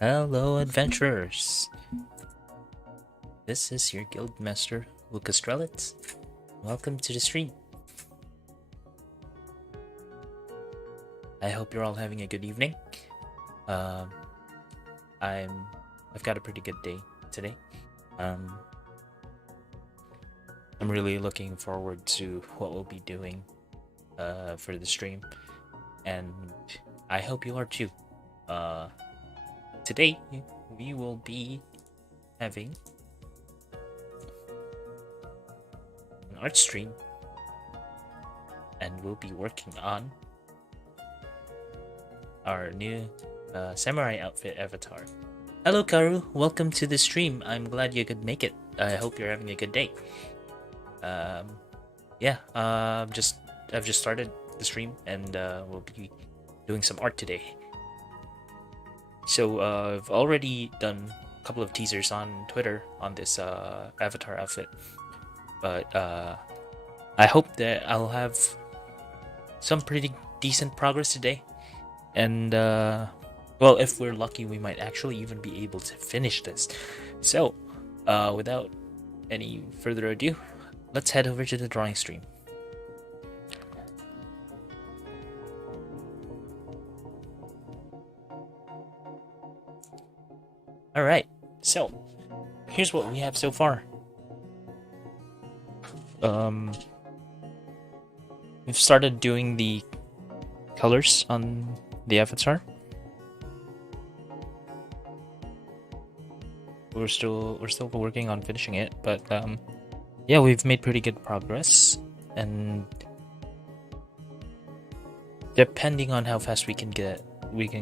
Hello, adventurers! This is your guild master, Luca. Welcome to the stream. I hope you're all having a good evening. Um, I've got a pretty good day today. I'm really looking forward to what we'll be doing for the stream, and I hope you are too. Today we will be having an art stream, and we'll be working on our new samurai outfit avatar. Hello, Karu. Welcome to the stream. I'm glad you could make it. I hope you're having a good day. I've just started the stream, and we'll be doing some art today. So I've already done a couple of teasers on Twitter on this avatar outfit, but I hope that I'll have some pretty decent progress today. And well, if we're lucky, we might actually even be able to finish this. So without any further ado, let's head over to the drawing stream. Alright, so here's what we have so far. We've started doing the colors on the avatar. We're still working on finishing it, but yeah, we've made pretty good progress, and depending on how fast we can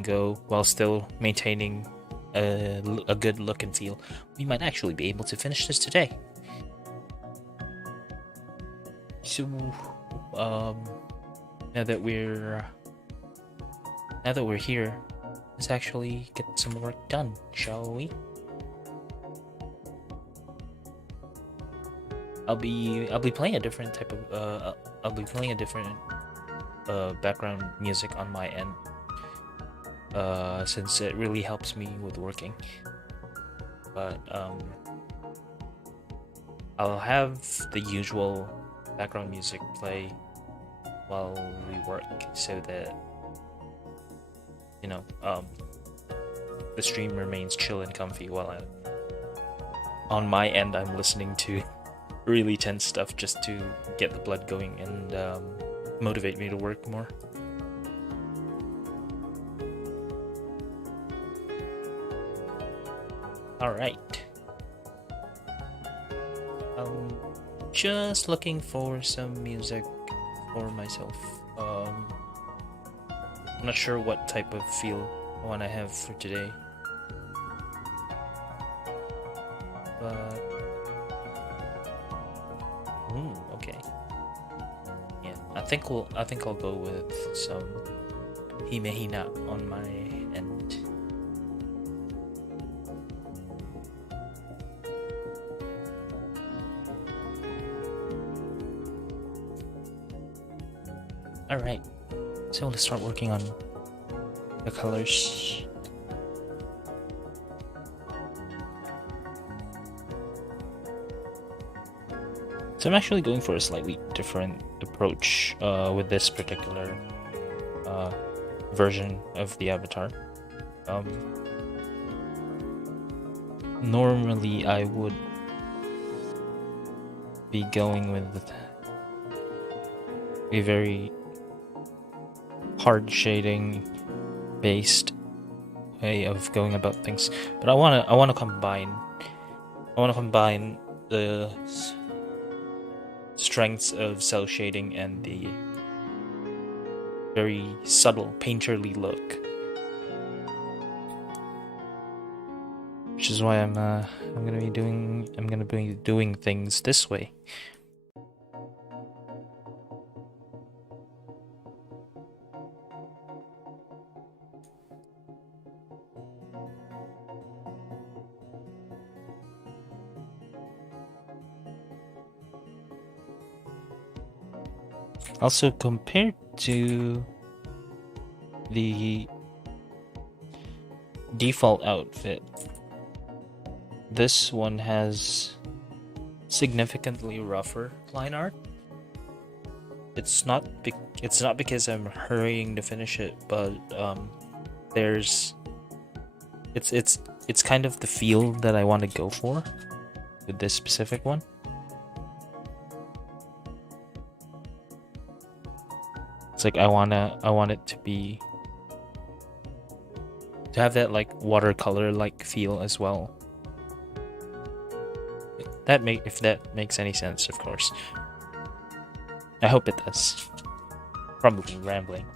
go while still maintaining a good look and feel, we might actually be able to finish this today. So now that we're here, let's actually get some work done, shall we? I'll be playing a different type of background music on my end, since it really helps me with working. But I'll have the usual background music play while we work, so that the stream remains chill and comfy while on my end I'm listening to really tense stuff just to get the blood going and motivate me to work more. Alright. Just looking for some music for myself. I'm not sure what type of feel I want to have for today, but okay. Yeah, I think I'll go with some Himehina on my end. Alright, so let's start working on the colors. So I'm actually going for a slightly different approach with this particular version of the avatar. Normally I would be going with a very hard shading based way of going about things, but I want to combine the strengths of cell shading and the very subtle painterly look, which is why I'm gonna be doing things this way. Also, compared to the default outfit, this one has significantly rougher line art. It's not because I'm hurrying to finish it, but it's kind of the feel that I want to go for with this specific one. It's like I want it to have that like watercolor like feel as well. If that makes any sense, of course. I hope it does. Probably rambling.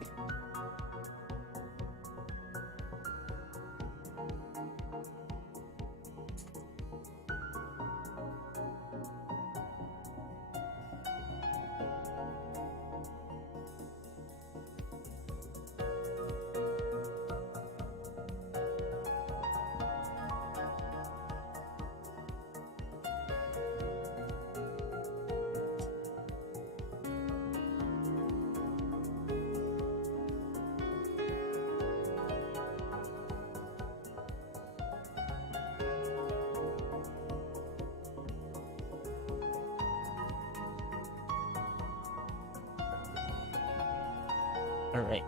All right.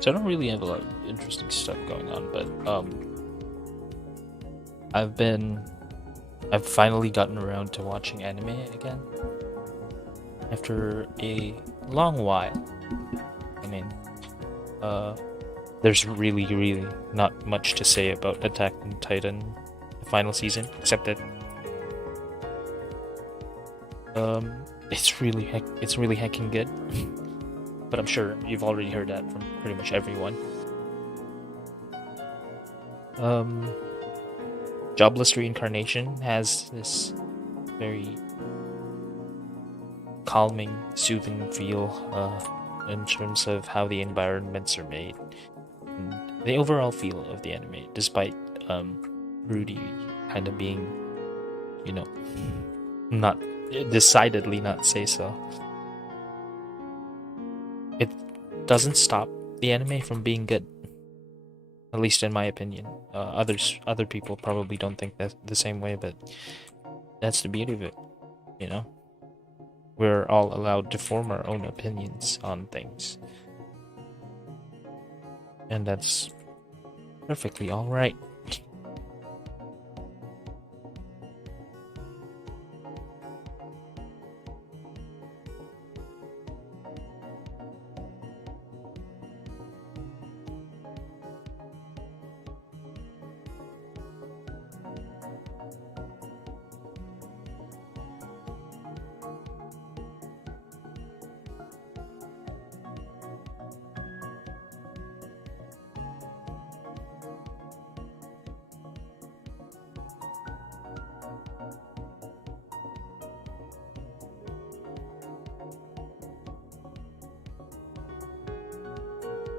So I don't really have a lot of interesting stuff going on, but I've finally gotten around to watching anime again after a long while. I mean, there's really not much to say about Attack on Titan, the final season, except that it's really heckin' good. But I'm sure you've already heard that from pretty much everyone. Jobless Reincarnation has this very calming, soothing feel in terms of how the environments are made and the overall feel of the anime, despite Rudy kind of being, not decidedly not say so. It doesn't stop the anime from being good, at least in my opinion. Other people probably don't think that the same way, but that's the beauty of it, We're all allowed to form our own opinions on things, and that's perfectly all right.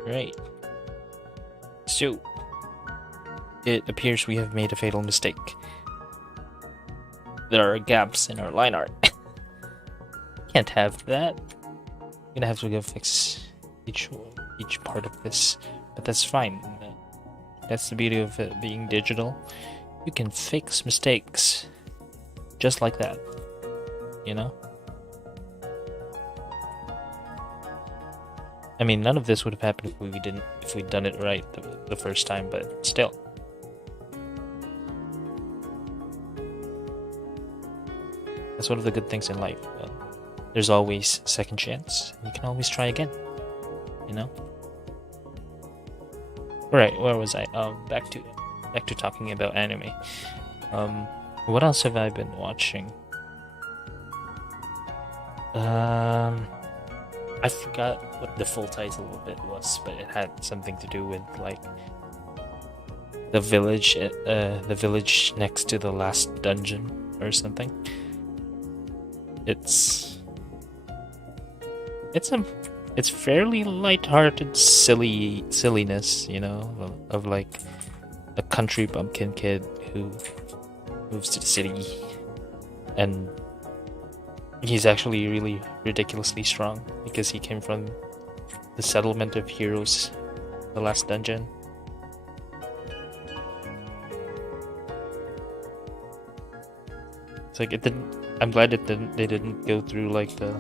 Right. So, it appears we have made a fatal mistake. There are gaps in our line art. Can't have that. I'm gonna have to go fix each part of this, but that's fine. That's the beauty of it being digital. You can fix mistakes just like that, I mean, none of this would have happened if we'd done it right the first time, but still. That's one of the good things in life. There's always a second chance. You can always try again. Alright, where was I? Back to talking about anime. What else have I been watching? I forgot what the full title of it was, but it had something to do with like the village next to the last dungeon or something. It's a it's fairly light-hearted silliness, you know, of like a country bumpkin kid who moves to the city, and he's actually really ridiculously strong because he came from the settlement of heroes, the last dungeon. It's like it didn't. I'm glad it didn't. They didn't go through like the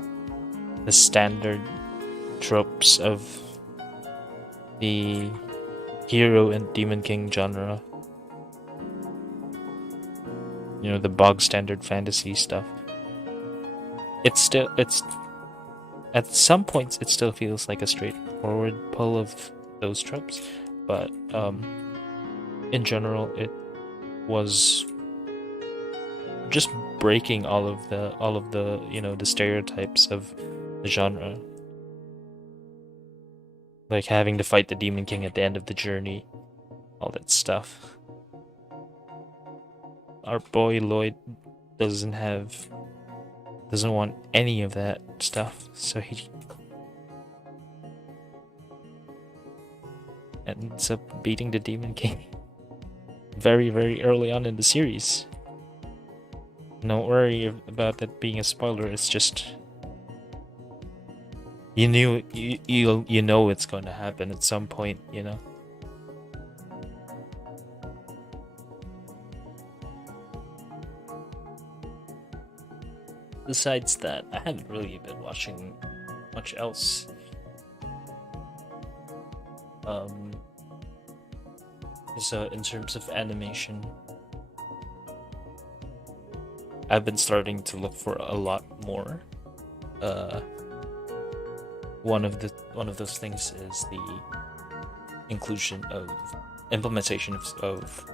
standard tropes of the hero and Demon King genre. You know, the bog standard fantasy stuff. It's at some points it still feels like a straightforward pull of those tropes, but in general it was just breaking all of the you know, the stereotypes of the genre, like having to fight the Demon King at the end of the journey, all that stuff. Our boy Lloyd doesn't want any of that stuff, so he ends up beating the Demon King very, very early on in the series. Don't worry about that being a spoiler, it's just you know it's going to happen at some point, you know. Besides that, I haven't really been watching much else. So in terms of animation, I've been starting to look for a lot more. One of those things is the implementation of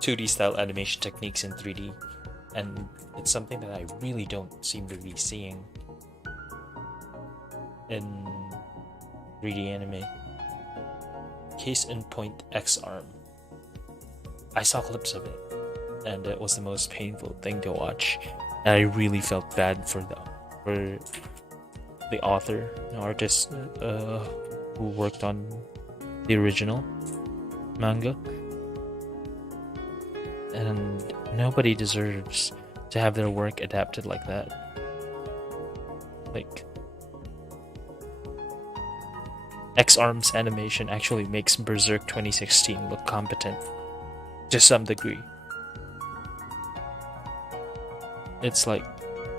2D style animation techniques in 3D, and it's something that I really don't seem to be seeing in 3D anime. Case in point, X-Arm. I saw clips of it, and it was the most painful thing to watch. And I really felt bad for the author, the artist who worked on the original manga. And nobody deserves to have their work adapted like that. Like, X-Arm's animation actually makes Berserk 2016 look competent to some degree. It's like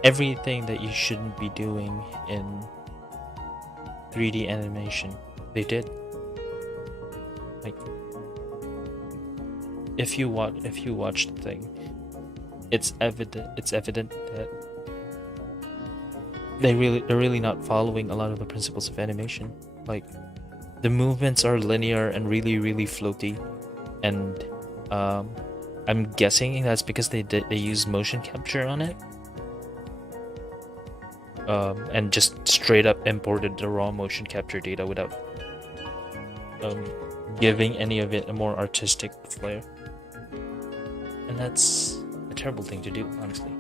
everything that you shouldn't be doing in 3D animation, they did. Like, if you watch the thing, it's evident that they're really not following a lot of the principles of animation. Like, the movements are linear and really, really floaty, and I'm guessing that's because they use motion capture on it, and just straight up imported the raw motion capture data without giving any of it a more artistic flair, and that's a terrible thing to do, honestly.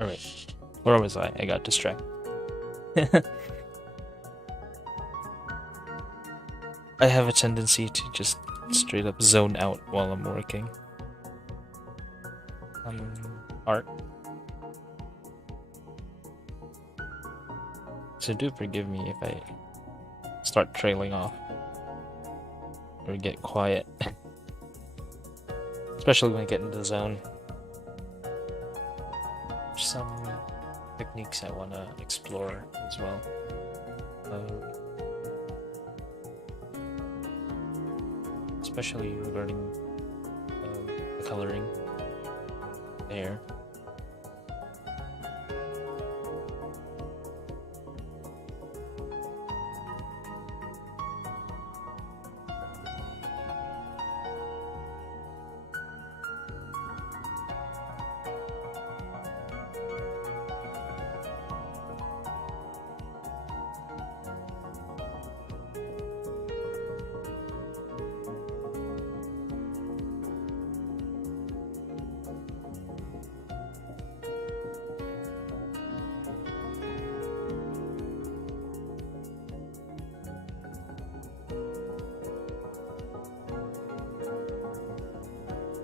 Alright. Where was I? I got distracted. I have a tendency to just straight up zone out while I'm working on art. So do forgive me if I start trailing off or get quiet. Especially when I get into the zone. There's some techniques I want to explore as well. Especially regarding the coloring there.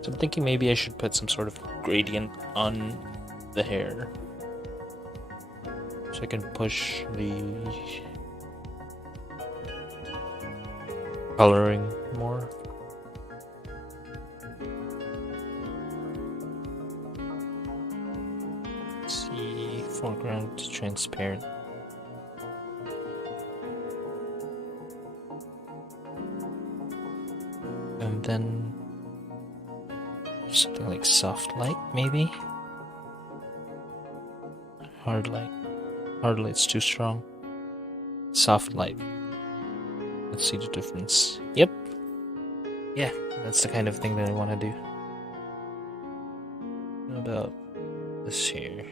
So I'm thinking maybe I should put some sort of gradient on the hair. So I can push the coloring more. Let's see, foreground transparent. And then something like soft light, maybe? Hard light. Hard light's too strong. Soft light. Let's see the difference. Yep. Yeah, that's the kind of thing that I want to do. What about this here?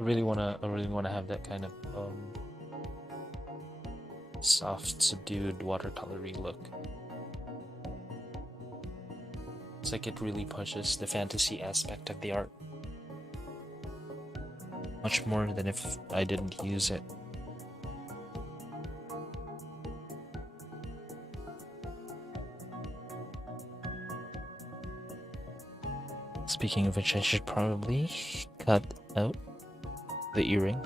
I really wanna have that kind of soft, subdued, watercolory look. It's like it really pushes the fantasy aspect of the art much more than if I didn't use it. Speaking of which, I should probably cut out the earring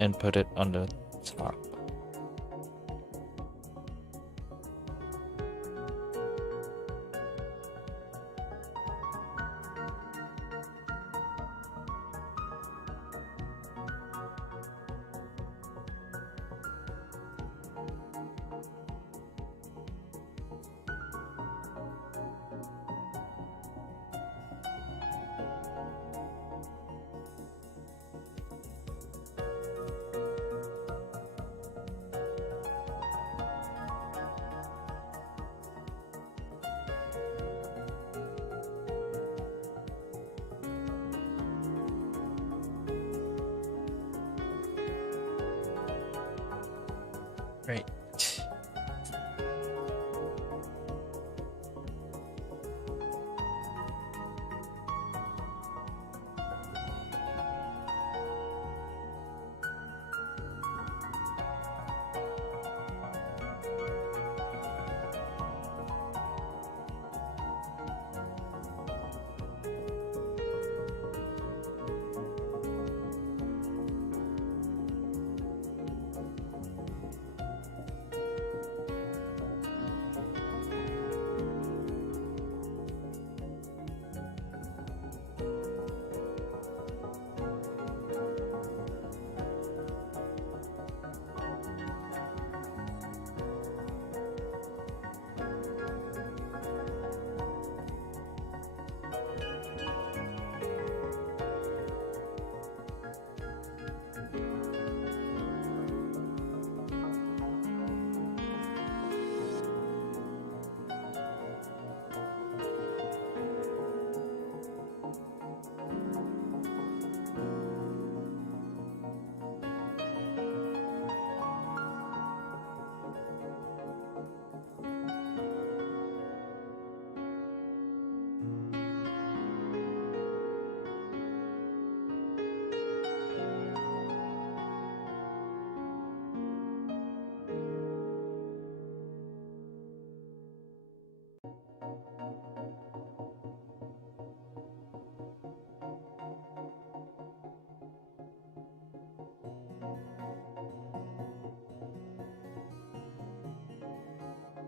and put it on the top. Right.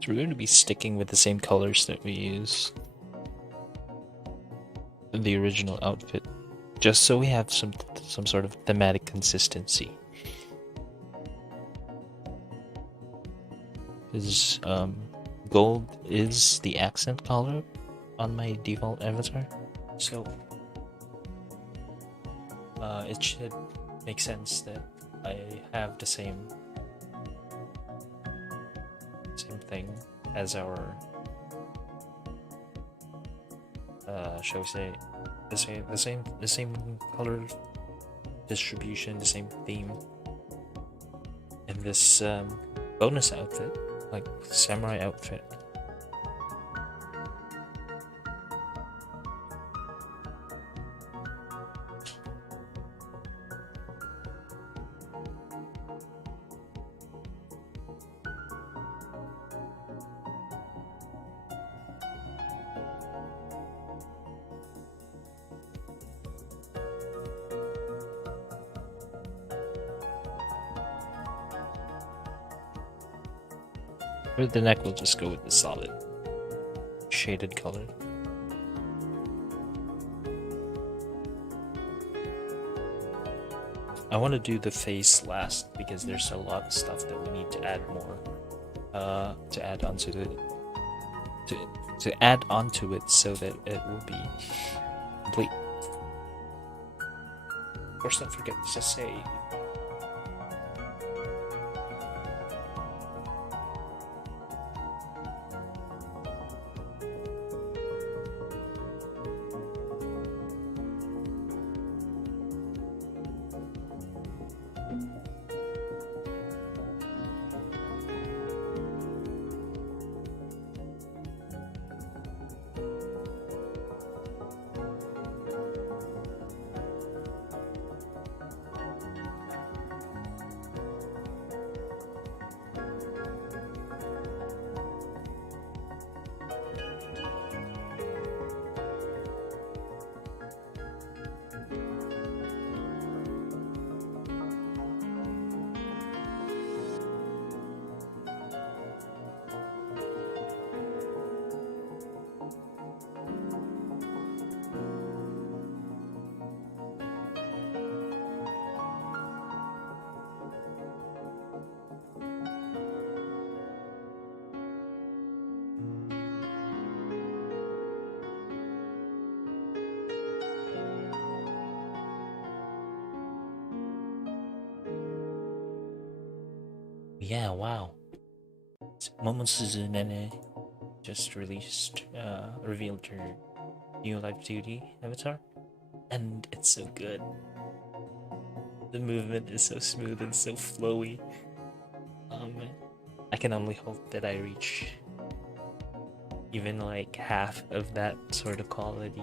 So we're going to be sticking with the same colors that we used in the original outfit, just so we have some sort of thematic consistency. Because gold is the accent color on my default avatar, so it should make sense that I have the same thing as our shall we say the same color distribution, the same theme in this bonus outfit, like samurai outfit. For the neck, we'll just go with the solid shaded color. I want to do the face last because there's a lot of stuff that we need to add more to add onto the to add onto it so that it will be complete. Of course, don't forget to say yeah, wow. Momosuzu Nene just revealed her new Live Duty avatar, and it's so good. The movement is so smooth and so flowy. I can only hope that I reach even like half of that sort of quality.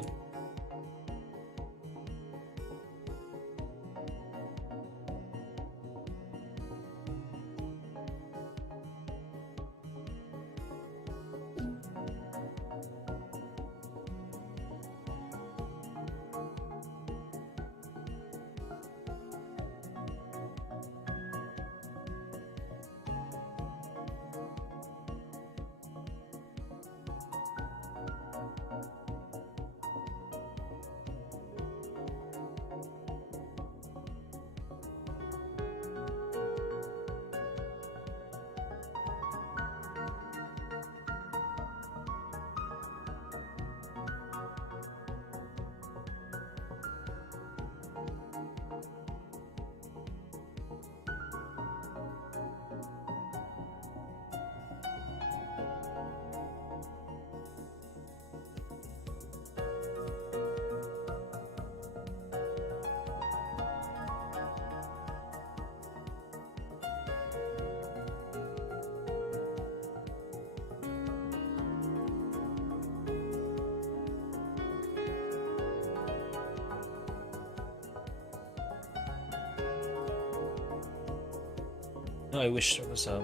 I wish there was a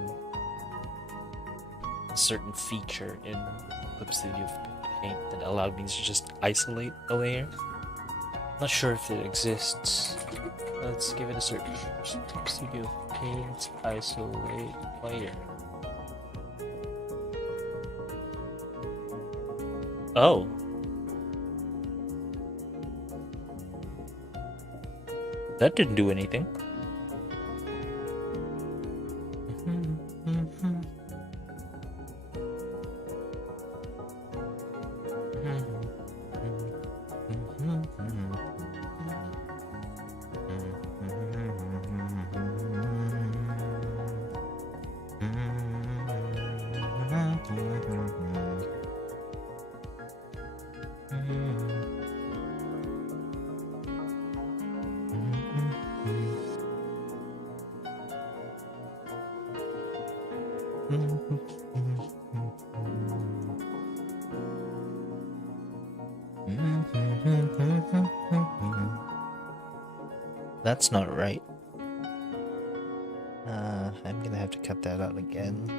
certain feature in Clip Studio Paint that allowed me to just isolate a layer. Not sure if it exists. Let's give it a search. Clip Studio Paint isolate layer. Oh. That didn't do anything. That's not right. I'm gonna have to cut that out again.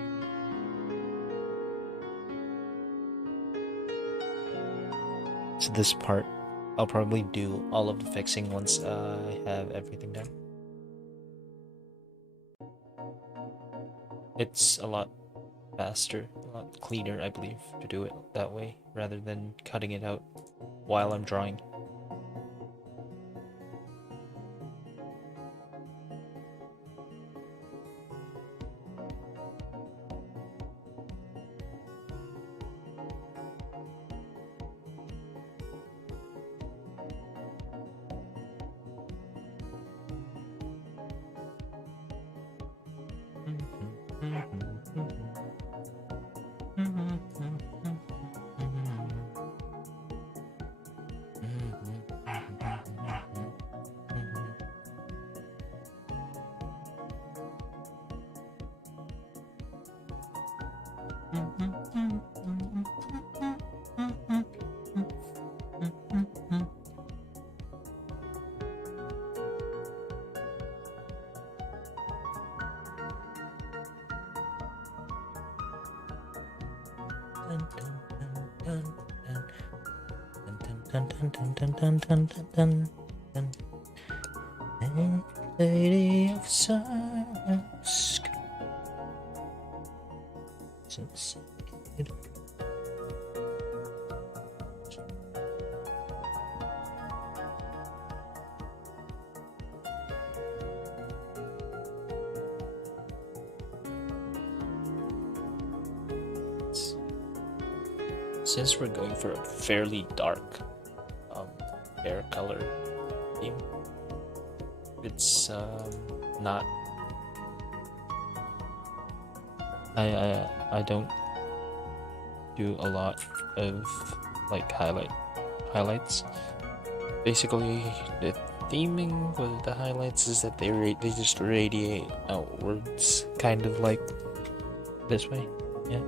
So this part, I'll probably do all of the fixing once I have everything done. It's a lot faster, a lot cleaner, I believe, to do it that way, rather than cutting it out while I'm drawing. Lady of Silence. Since we're going for a fairly dark hair color theme, it's not. I don't do a lot of like highlights. Basically, the theming with the highlights is that they just radiate outwards, kind of like this way. Yeah,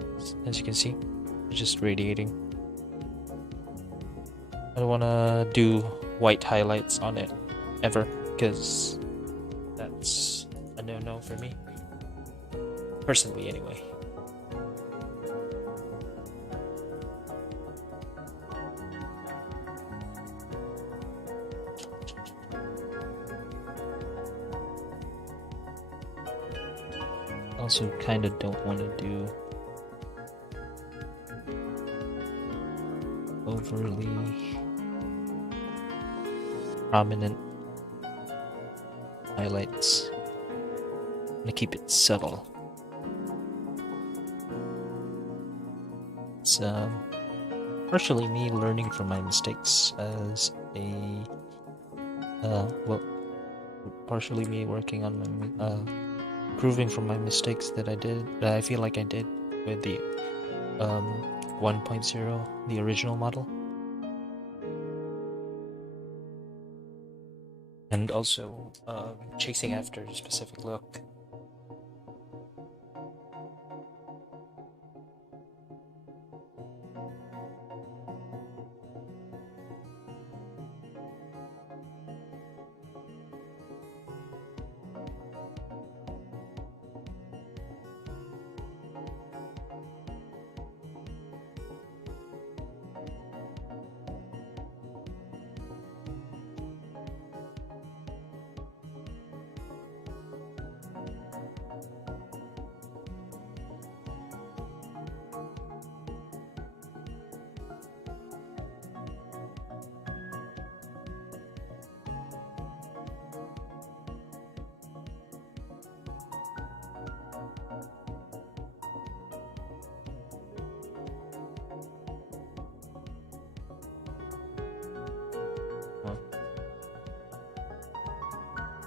as you can see, they're just radiating. I don't want to do white highlights on it ever, because that's a no-no for me. Personally, anyway. Also, kind of don't want to do overly prominent highlights. I'm gonna keep it subtle. It's partially me learning from my mistakes as a partially me working on my improving from my mistakes that I feel like I did with the 1.0, the original model. And also chasing after a specific look.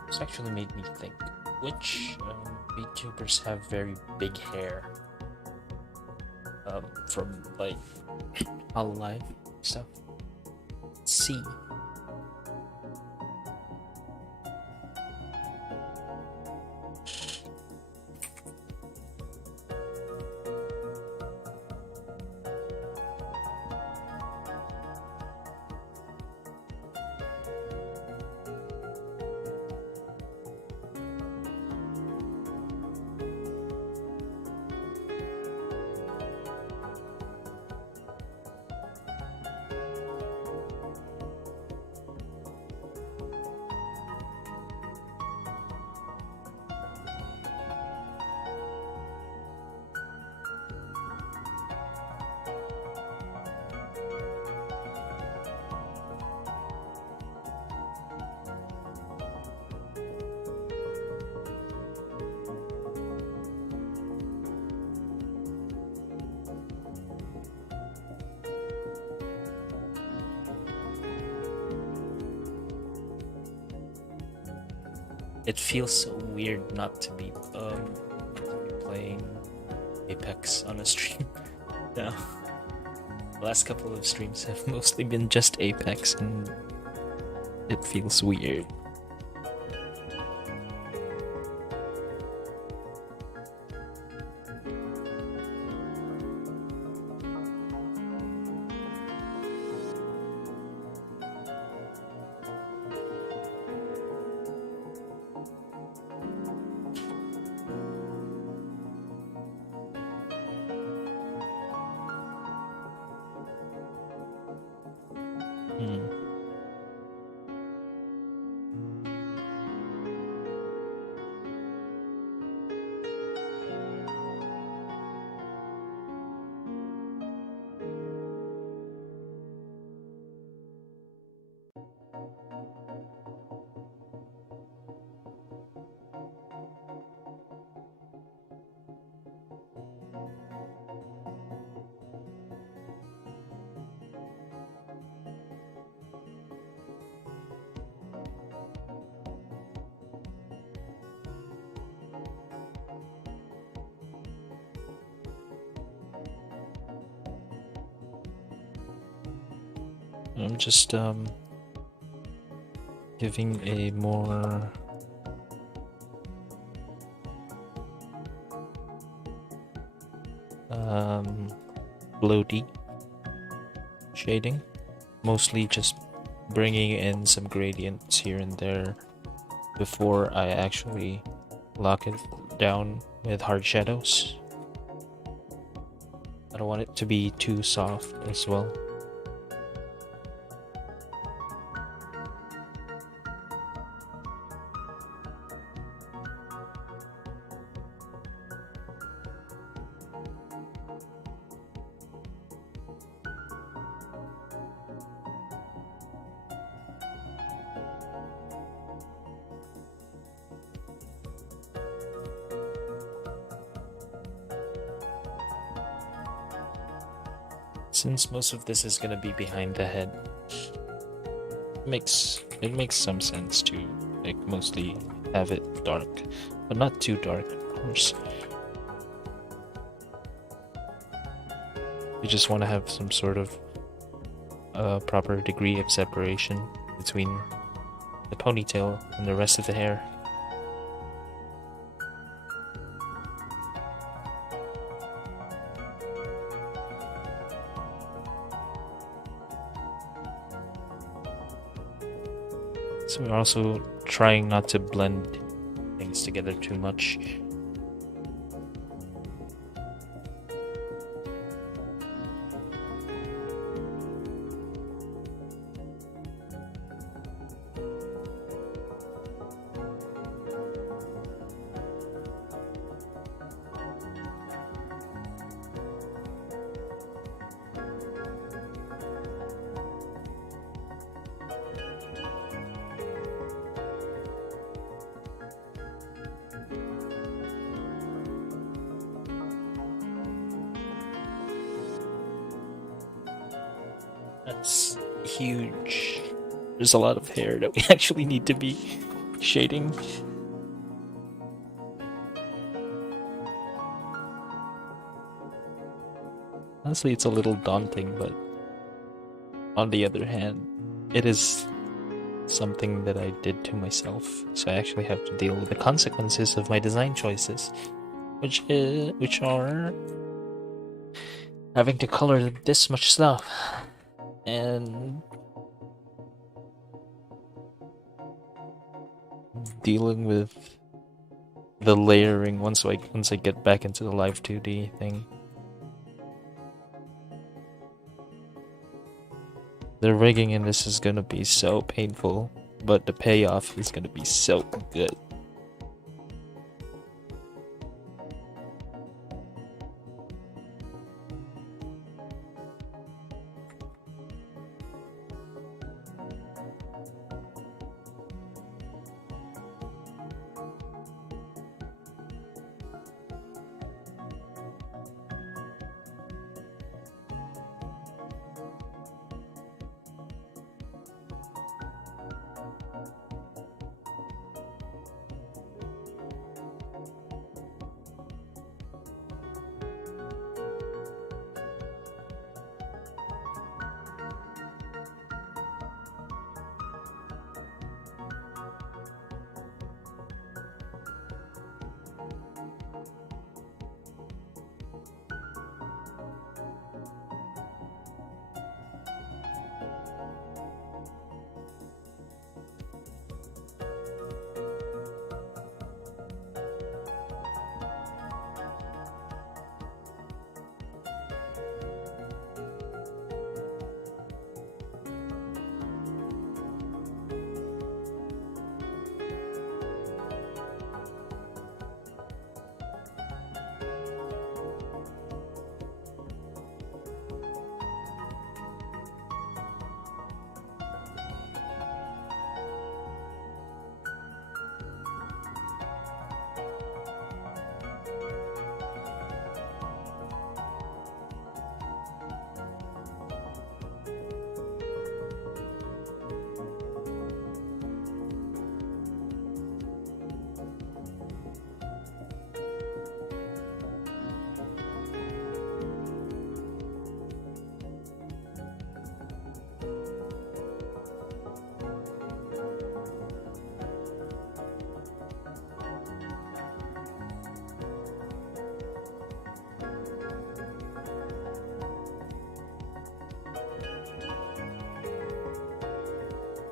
This actually made me think, which VTubers have very big hair? From like Hololive stuff. Let's see. It feels so weird not to be playing Apex on a stream now. The last couple of streams have mostly been just Apex, and it feels weird. I'm just giving a more bloaty shading, mostly just bringing in some gradients here and there before I actually lock it down with hard shadows. I don't want it to be too soft as well. Since most of this is gonna be behind the head, it makes some sense to like mostly have it dark, but not too dark, of course. You just want to have some sort of proper degree of separation between the ponytail and the rest of the hair. So we're also trying not to blend things together too much. That's huge. There's a lot of hair that we actually need to be shading. Honestly, it's a little daunting, but on the other hand, it is something that I did to myself, so I actually have to deal with the consequences of my design choices, which are having to color this much stuff and dealing with the layering once I get back into the live 2D thing. The rigging in this is gonna be so painful, but the payoff is gonna be so good.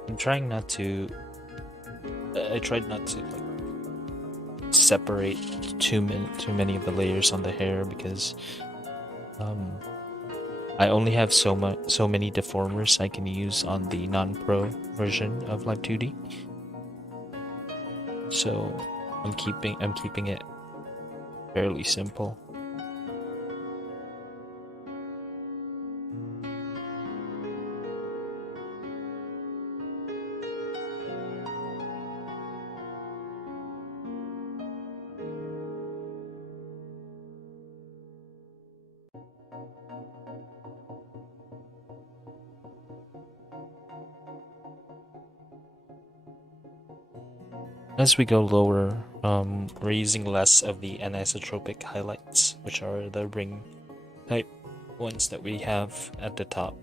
I'm trying not to. I tried not to like separate too many of the layers on the hair because I only have so many deformers I can use on the non-pro version of Live 2D. So I'm keeping it fairly simple. As we go lower, we're using less of the anisotropic highlights, which are the ring type ones that we have at the top.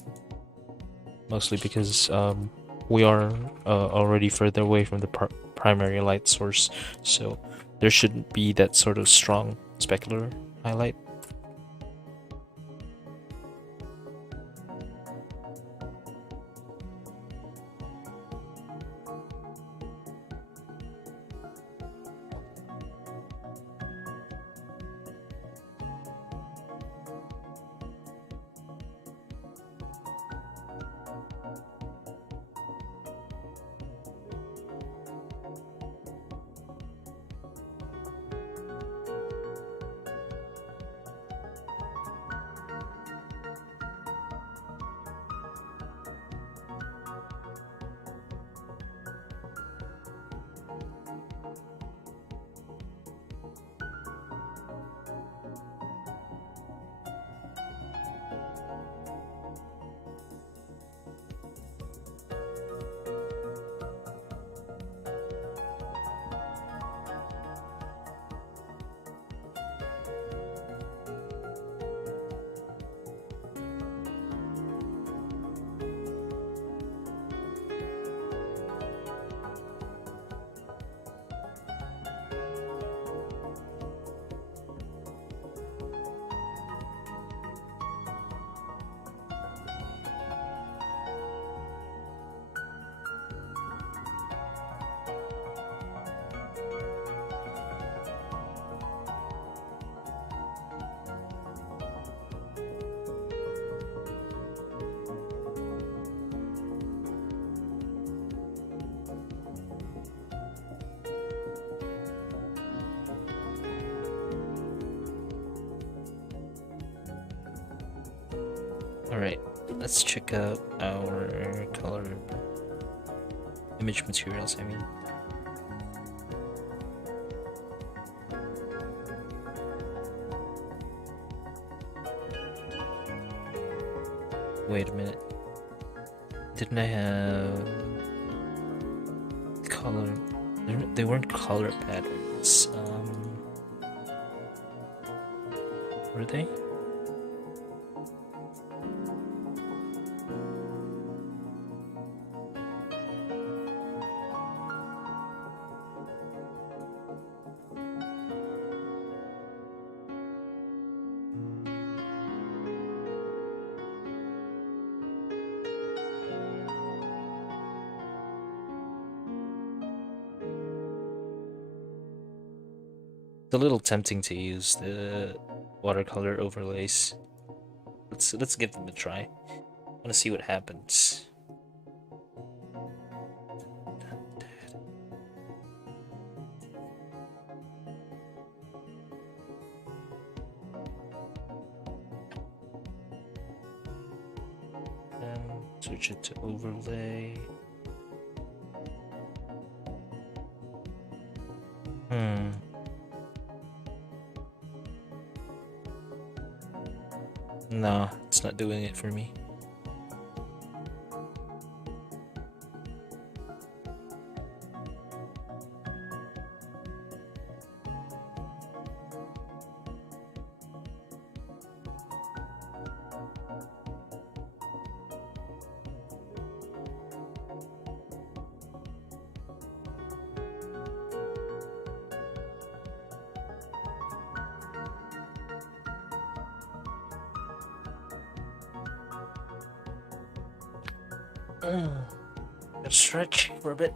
Mostly because we are already further away from the primary light source, so there shouldn't be that sort of strong specular highlight. Alright, let's check out our color image materials, I mean. Wait a minute. Didn't I have color? They weren't color patterns. Were they? It's a little tempting to use the watercolor overlays. Let's give them a try. I want to see what happens. Then switch it to overlay. No, it's not doing it for me. Gotta stretch for a bit.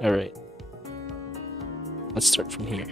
All right. Let's start from here.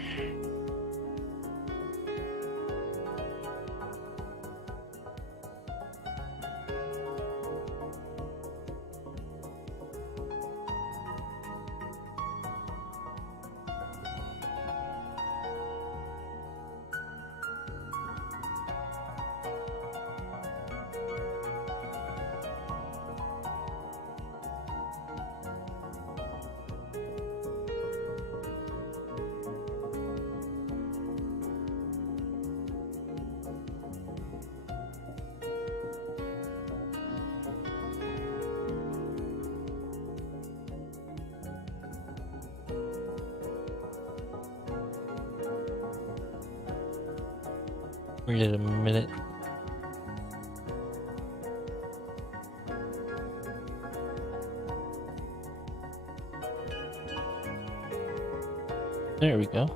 Wait a minute. There we go.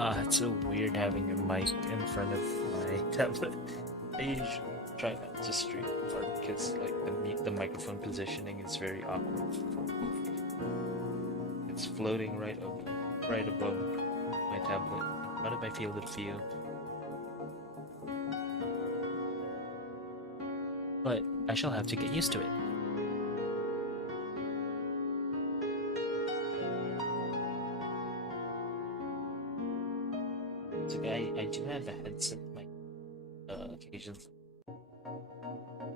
It's so weird having a mic in front of my tablet. I usually try not to stream because like the microphone positioning is very awkward. It's floating right above my tablet in front of my field of view. But I shall have to get used to it. It's okay, I do have a headset mic occasions.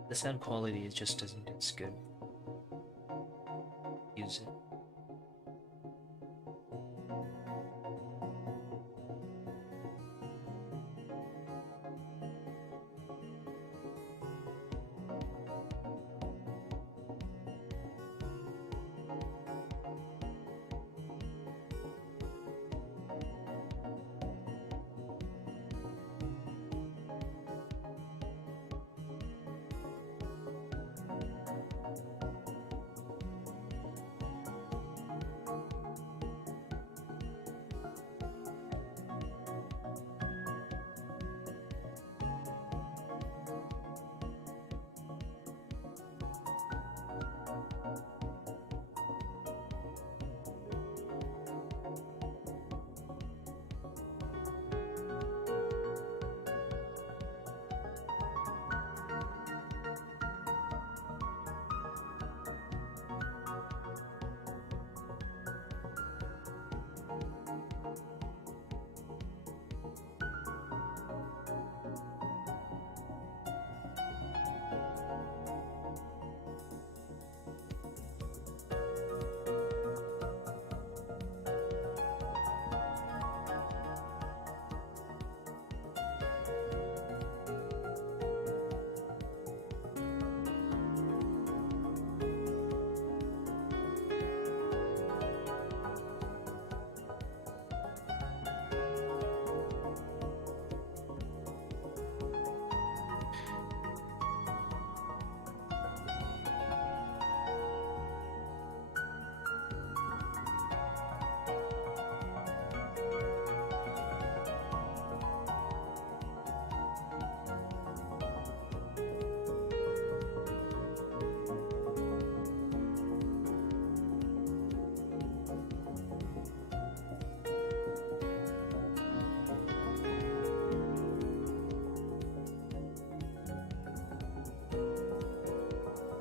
The sound quality just isn't as good. Use it.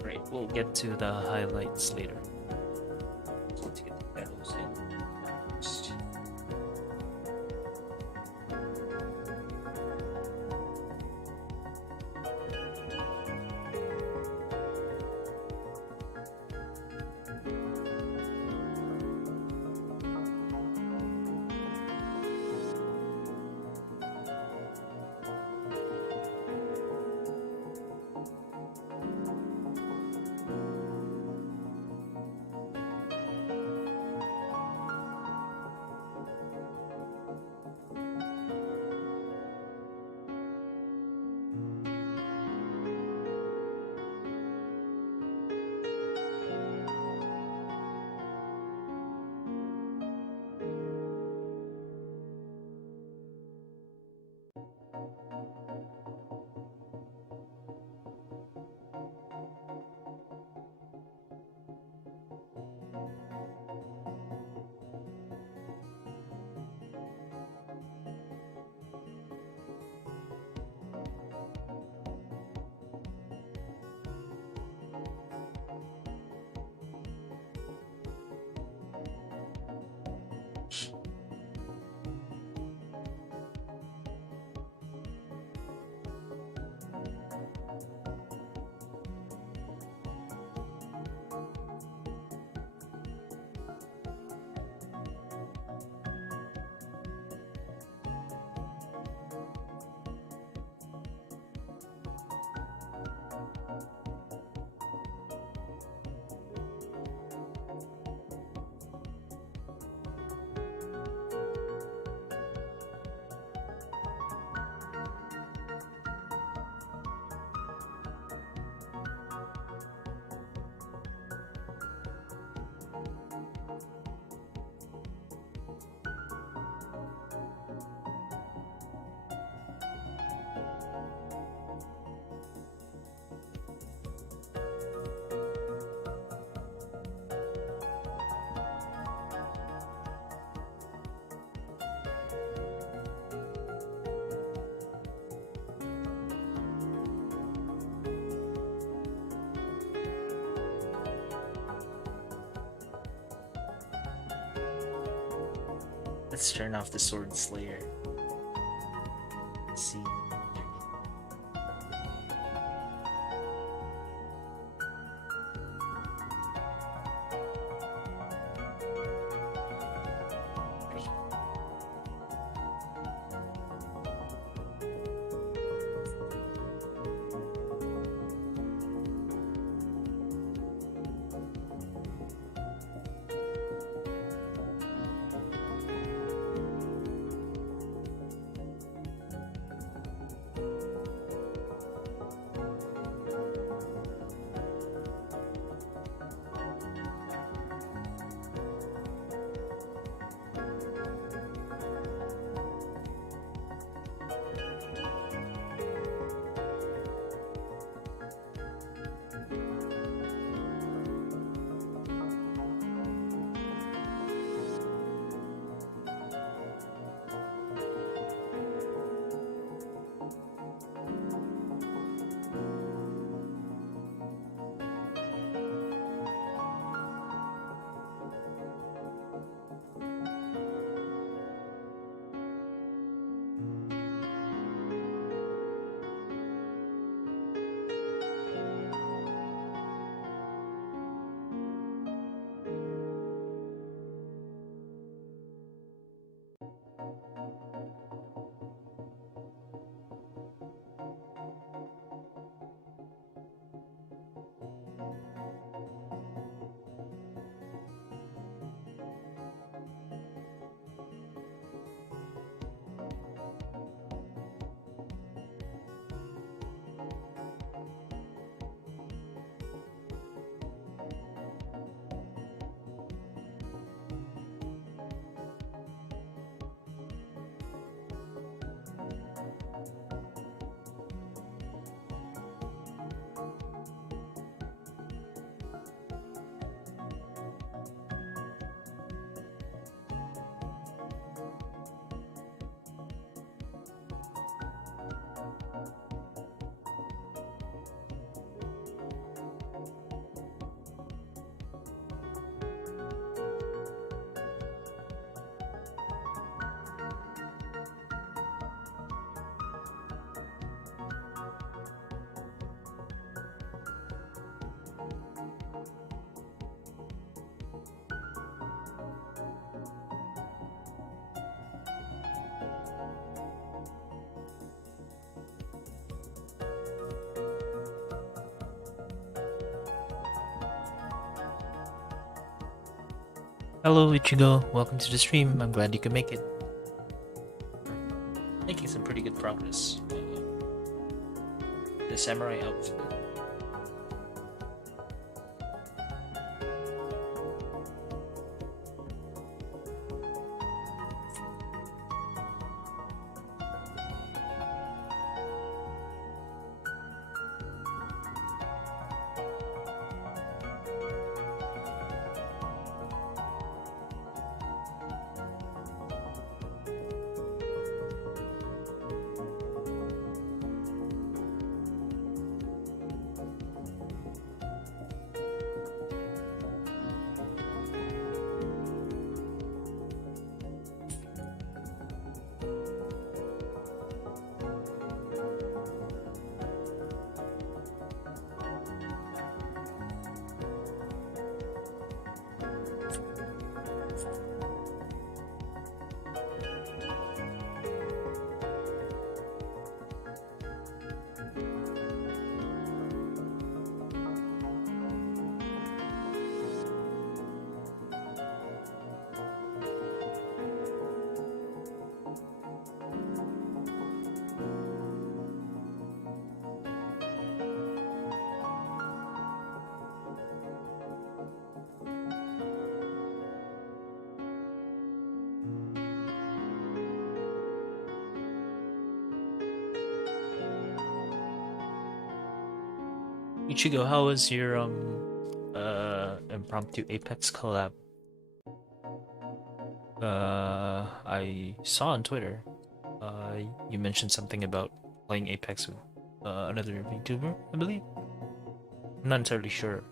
Right, we'll get to the highlights later. Let's get the pedals in first. Let's turn off the Sword Slayer. Let's see. Hello, Ichigo. Welcome to the stream. I'm glad you could make it. Making some pretty good progress. The samurai outfit. Ichigo, how was your impromptu Apex collab? I saw on Twitter, you mentioned something about playing Apex with another VTuber, I believe. I'm not entirely sure.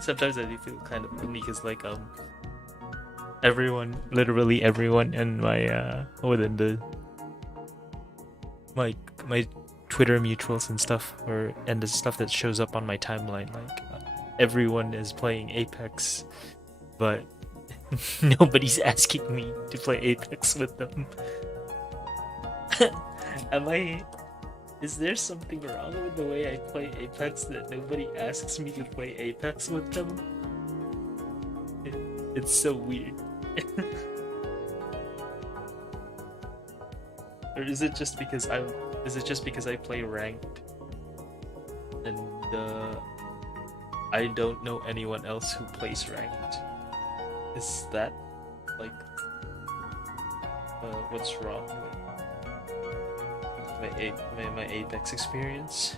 Sometimes I do feel kind of funny because like everyone, literally everyone in my within the my my Twitter mutuals and stuff, or and the stuff that shows up on my timeline, like everyone is playing Apex, but nobody's asking me to play Apex with them. Am I? Is there something wrong with the way I play Apex that nobody asks me to play Apex with them? It's so weird. Or is it just because I'm? Is it just because I play ranked, and I don't know anyone else who plays ranked? Is that like what's wrong with my Apex experience?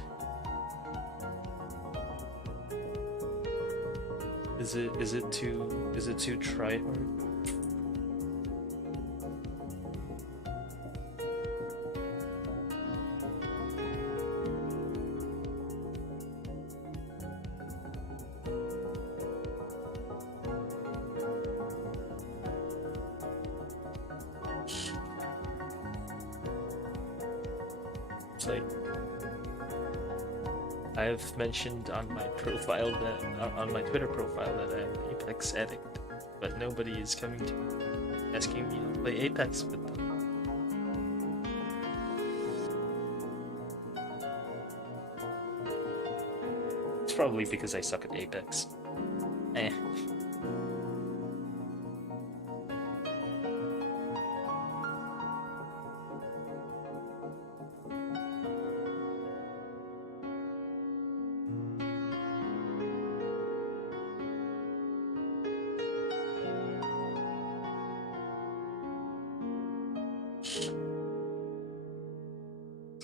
Is it too try hard? It's like I've mentioned on my profile that on my Twitter profile that I'm an Apex addict, but nobody is coming to me asking me to play Apex with them. It's probably because I suck at Apex. Eh.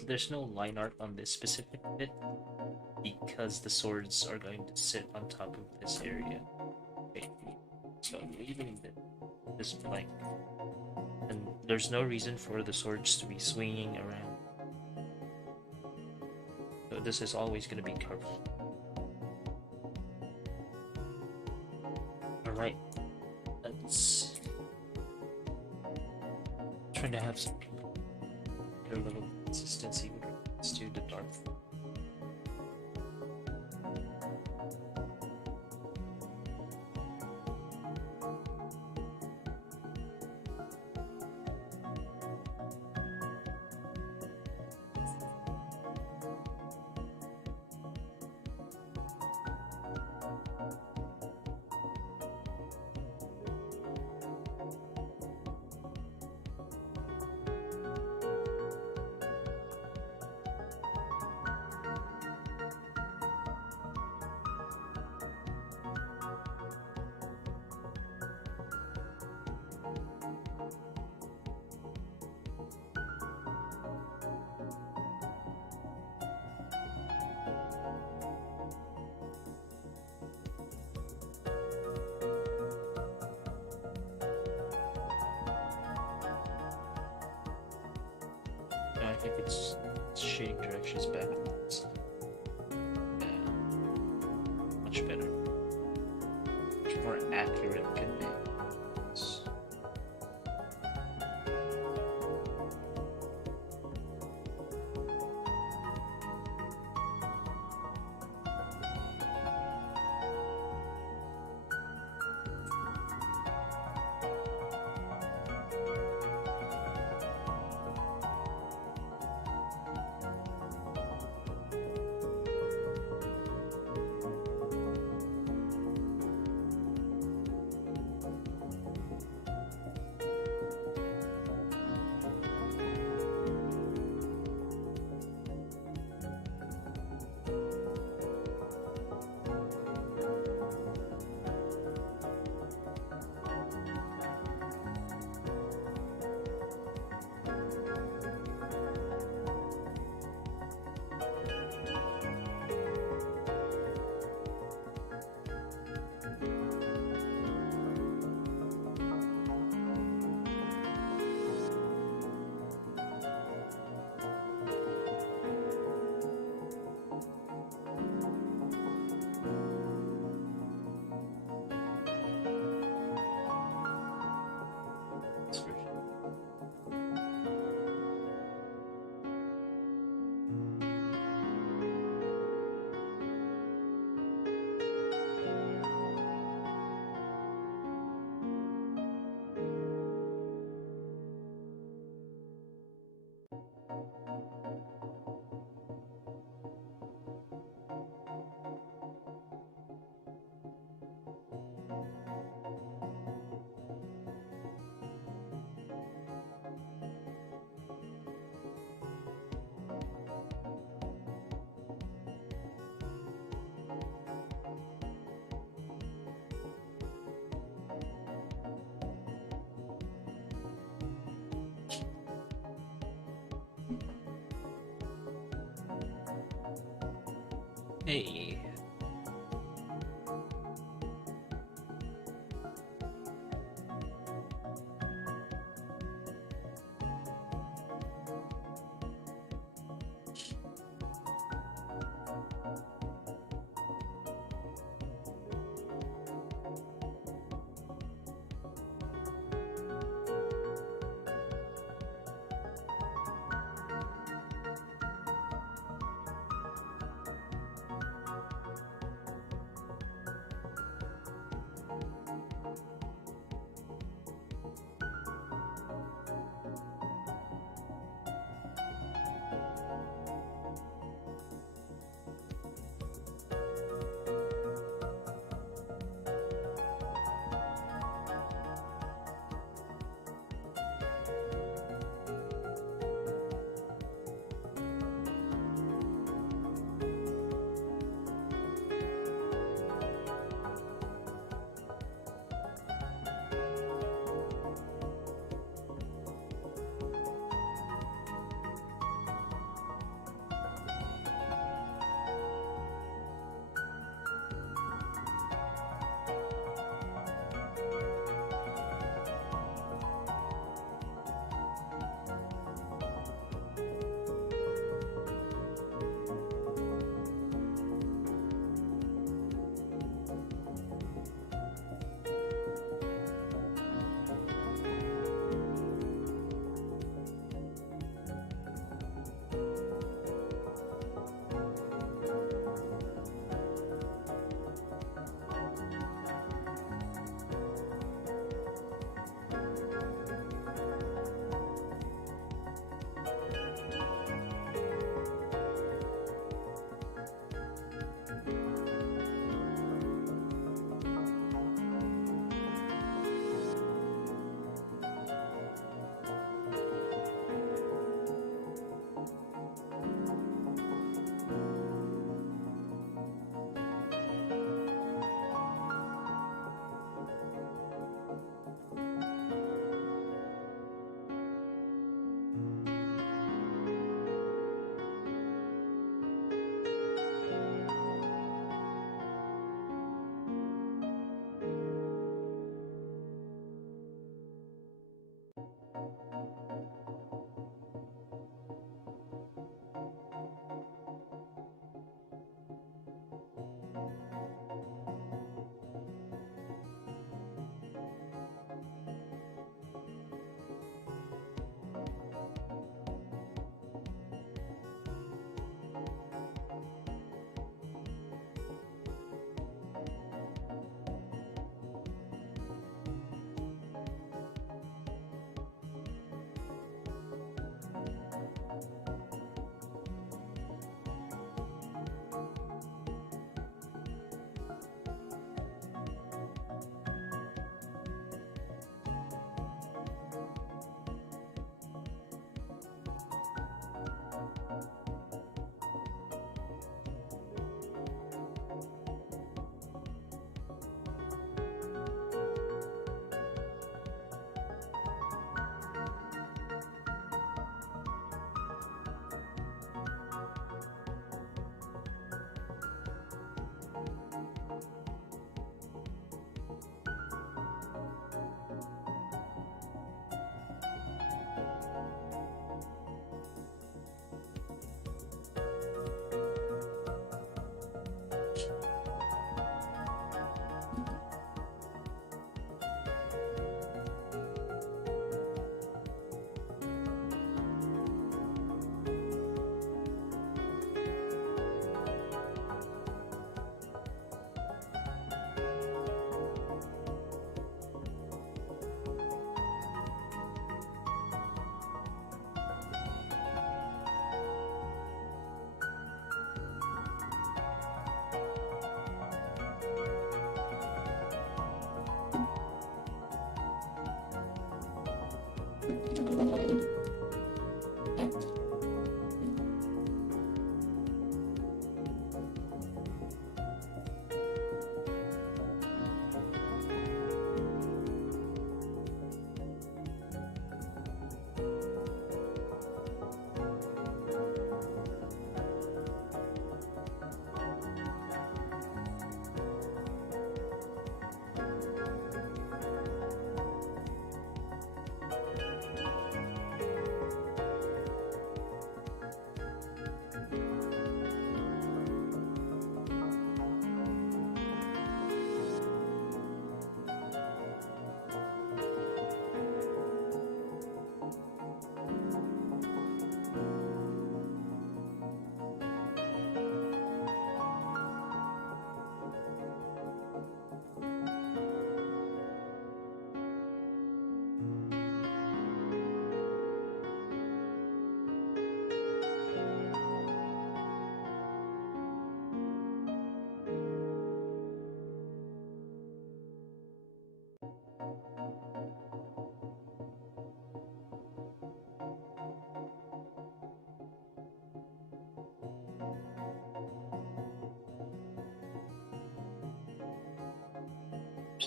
There's no line art on this specific bit because the swords are going to sit on top of this area. Okay. So I'm leaving this blank, and there's no reason for the swords to be swinging around. So this is always going to be covered. Alright, let's try to have some a little consistency with regards to the dark. No, I think it's shading directions backwards. Yeah, much better. Much more accurate could be. Hey.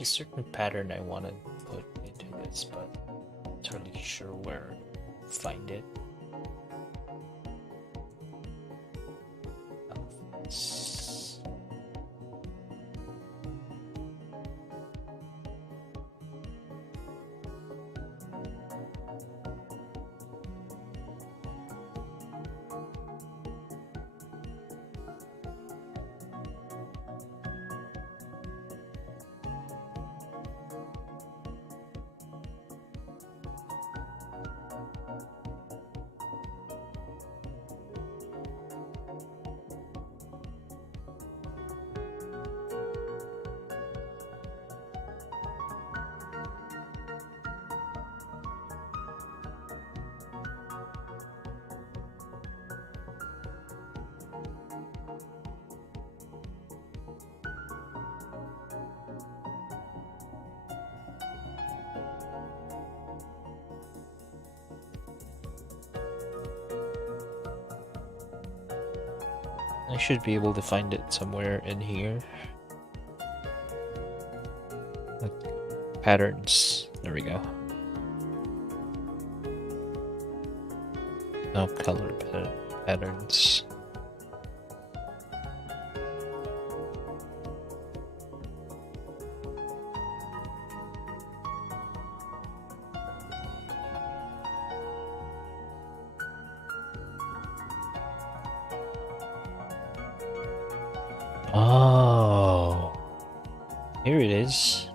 a certain pattern I want to put into this, but I'm not really sure where to find it. I should be able to find it somewhere in here. Like patterns. There we go. No color patterns. Oh, here it is.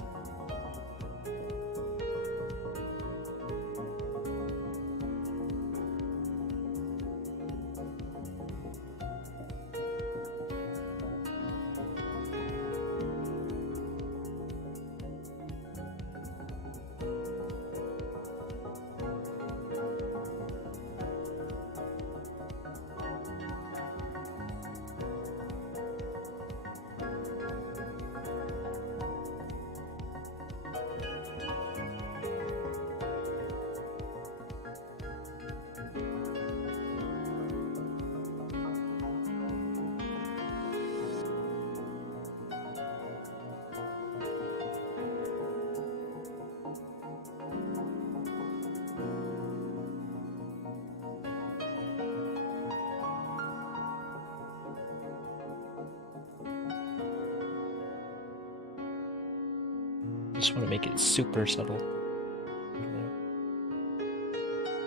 Just want to make it super subtle.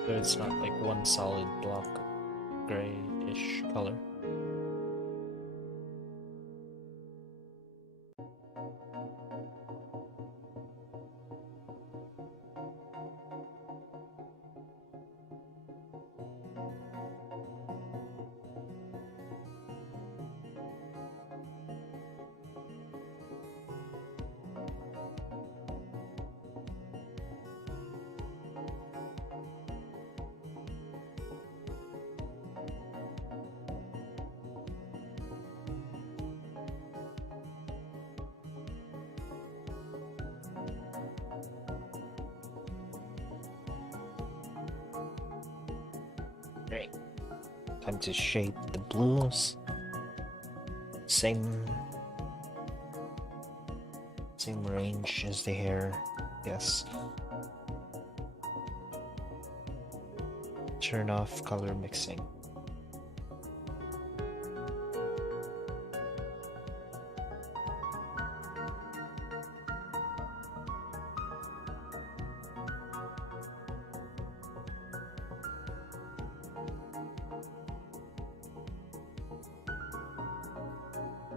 So it's not like one solid block grayish color. Right. Time to shade the blues. Same range as the hair, yes. Turn off color mixing.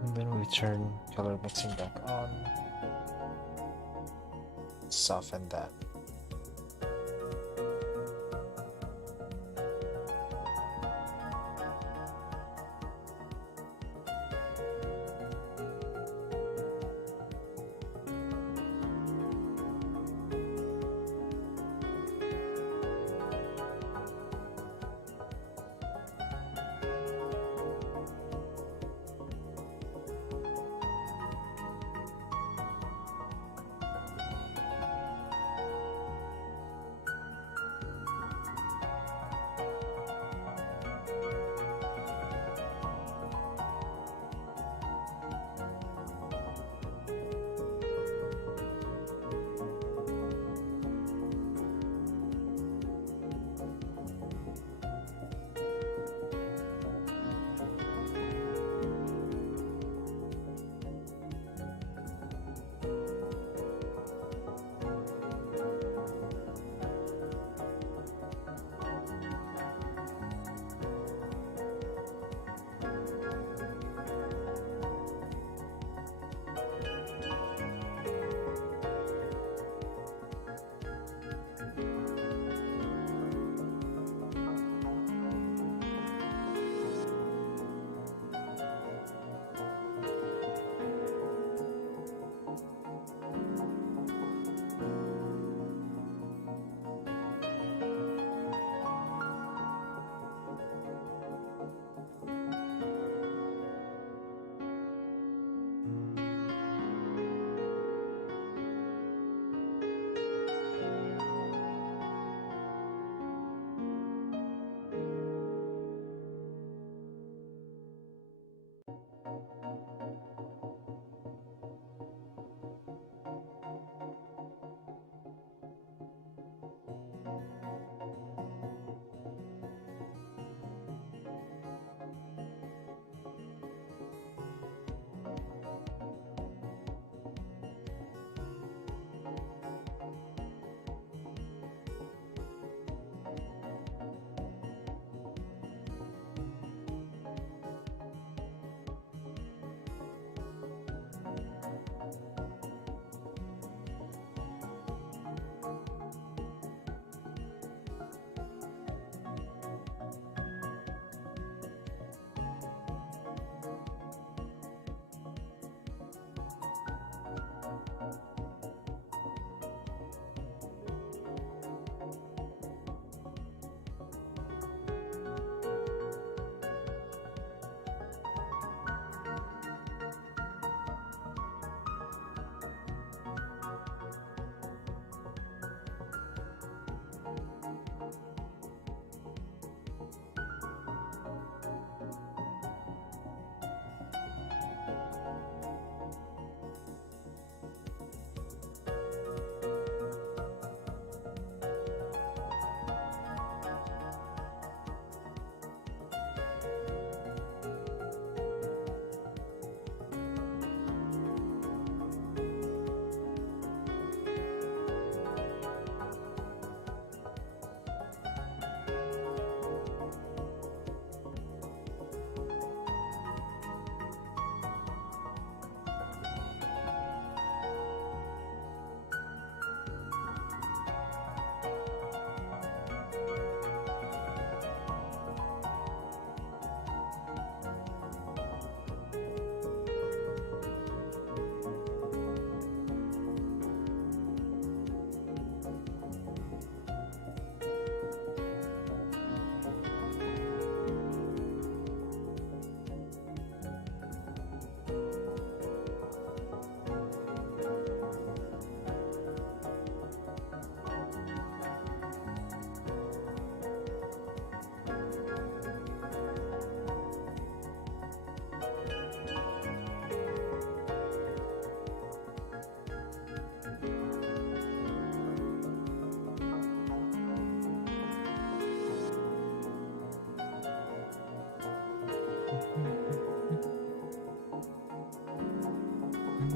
And then we turn color mixing back on. Soften that.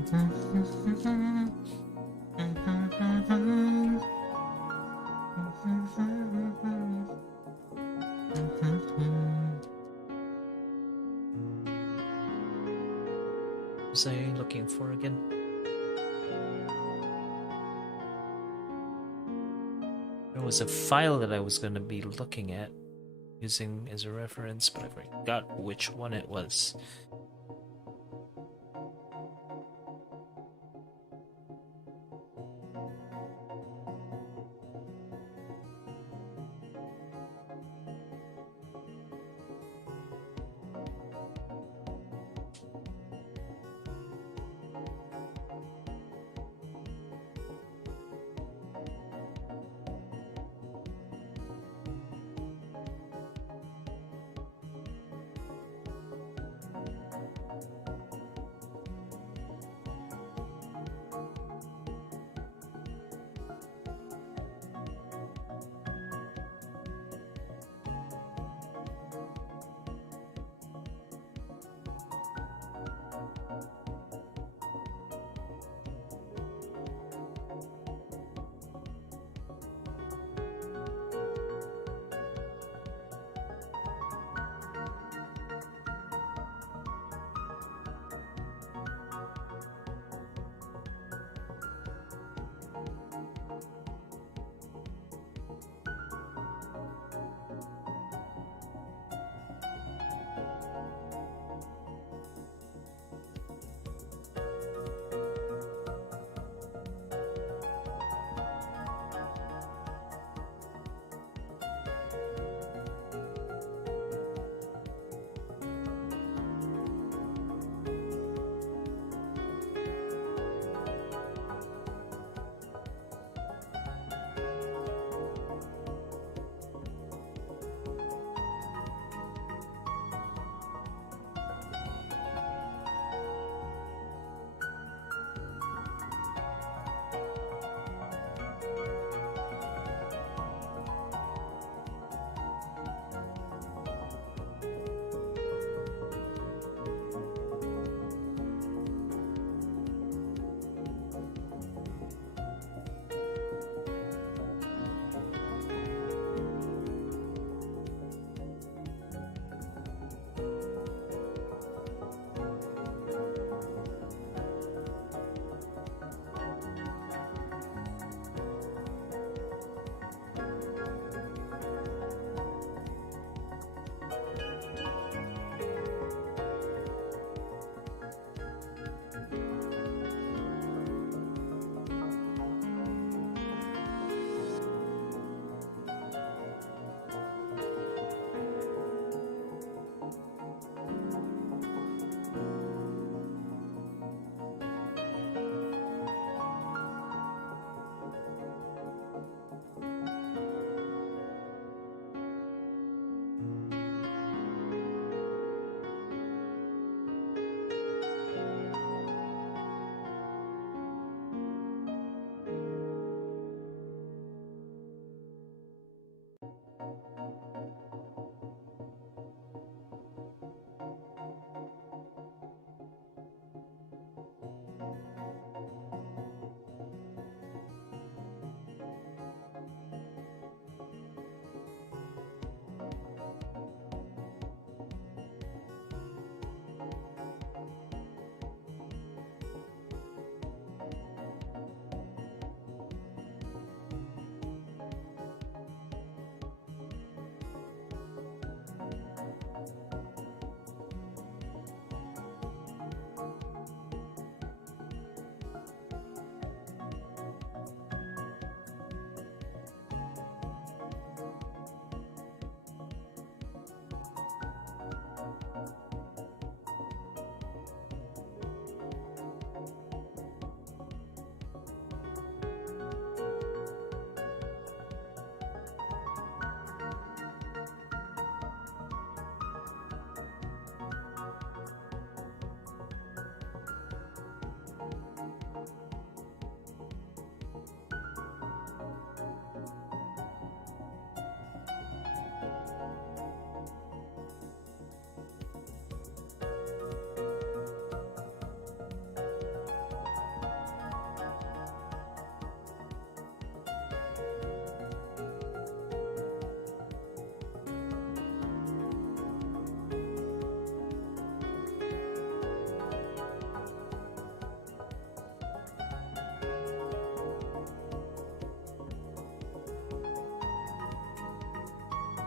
Was I looking for again? There was a file that I was going to be looking at using as a reference, but I forgot which one it was.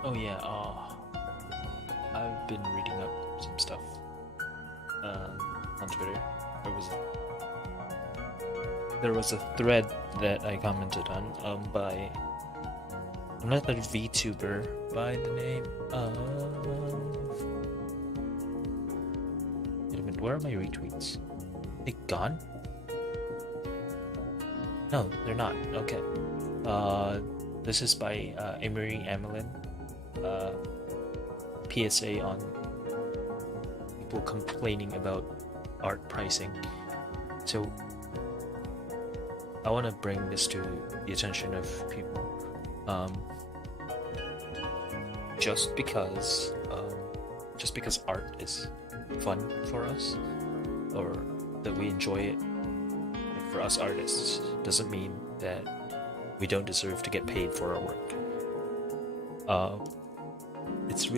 Oh yeah, I've been reading up some stuff on Twitter. There was there was a thread that I commented on by another VTuber by the name of. Wait a minute, where are my retweets? They gone? No, they're not. Okay. This is by Emery Amelin. PSA on people complaining about art pricing. So I want to bring this to the attention of people. Just because art is fun for us, or that we enjoy it for us artists, doesn't mean that we don't deserve to get paid for our work. It's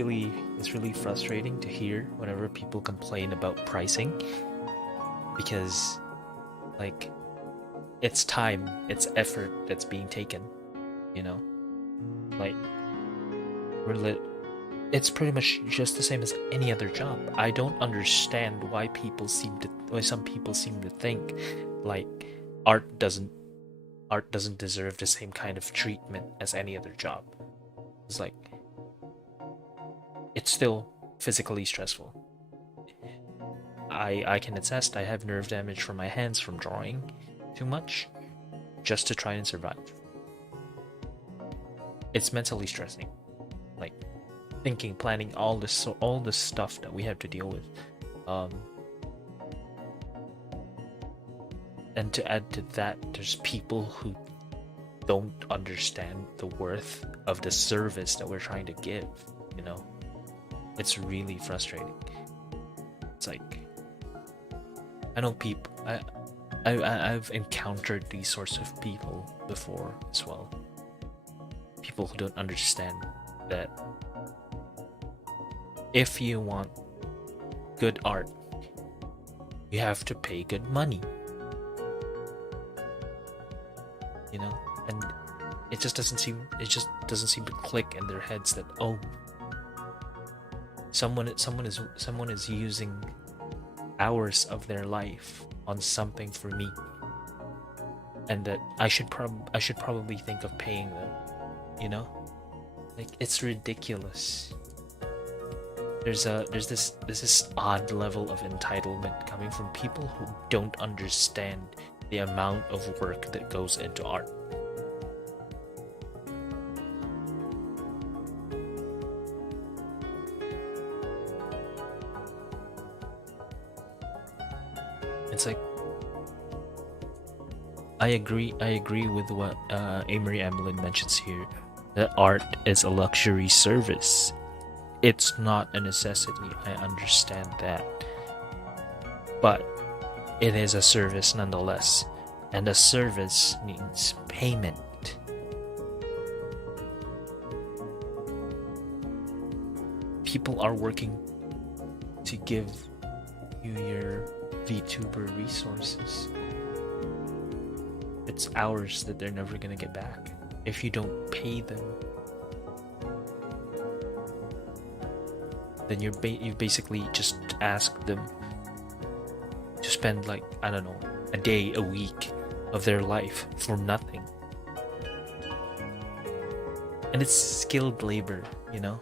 really frustrating to hear whenever people complain about pricing, because like it's time, it's effort that's being taken, you know? Like it's pretty much just the same as any other job. I don't understand why some people seem to think like art doesn't deserve the same kind of treatment as any other job. It's like it's still physically stressful. I can attest I have nerve damage from my hands from drawing too much just to try and survive. It's mentally stressing. Like thinking, planning all this stuff that we have to deal with. And to add to that, there's people who don't understand the worth of the service that we're trying to give, you know? It's really frustrating. It's like, I know people, I've encountered these sorts of people before as well. People who don't understand that if you want good art, you have to pay good money. You know? And it just doesn't seem to click in their heads that, oh, someone is using hours of their life on something for me, and that I should probably think of paying them, you know? Like, it's ridiculous. There's this odd level of entitlement coming from people who don't understand the amount of work that goes into art. It's like, I agree with what Amory Amelin mentions here, that art is a luxury service. It's not a necessity, I understand that. But it is a service nonetheless, and a service needs payment. People are working to give you your VTuber resources. It's hours that they're never gonna get back if you don't pay them. Then you basically just ask them to spend, like, I don't know, a day, a week of their life for nothing. And it's skilled labor, you know?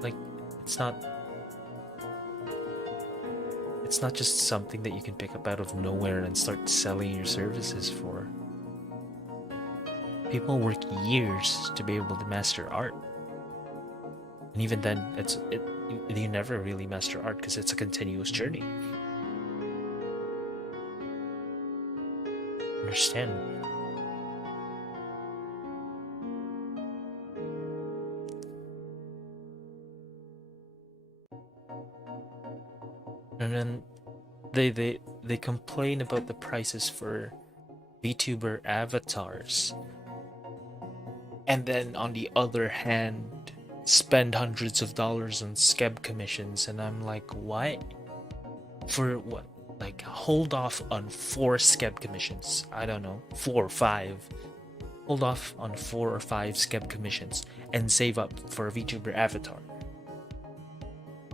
Like, it's not just something that you can pick up out of nowhere and start selling your services for. People work years to be able to master art. And even then, you never really master art because it's a continuous journey. Understand? And then they complain about the prices for VTuber avatars. And then on the other hand, spend hundreds of dollars on skeb commissions, and I'm like, what? For what? like hold off on 4 scab commissions. I don't know, 4 or 5. Hold off on 4 or 5 scab commissions and save up for a VTuber avatar.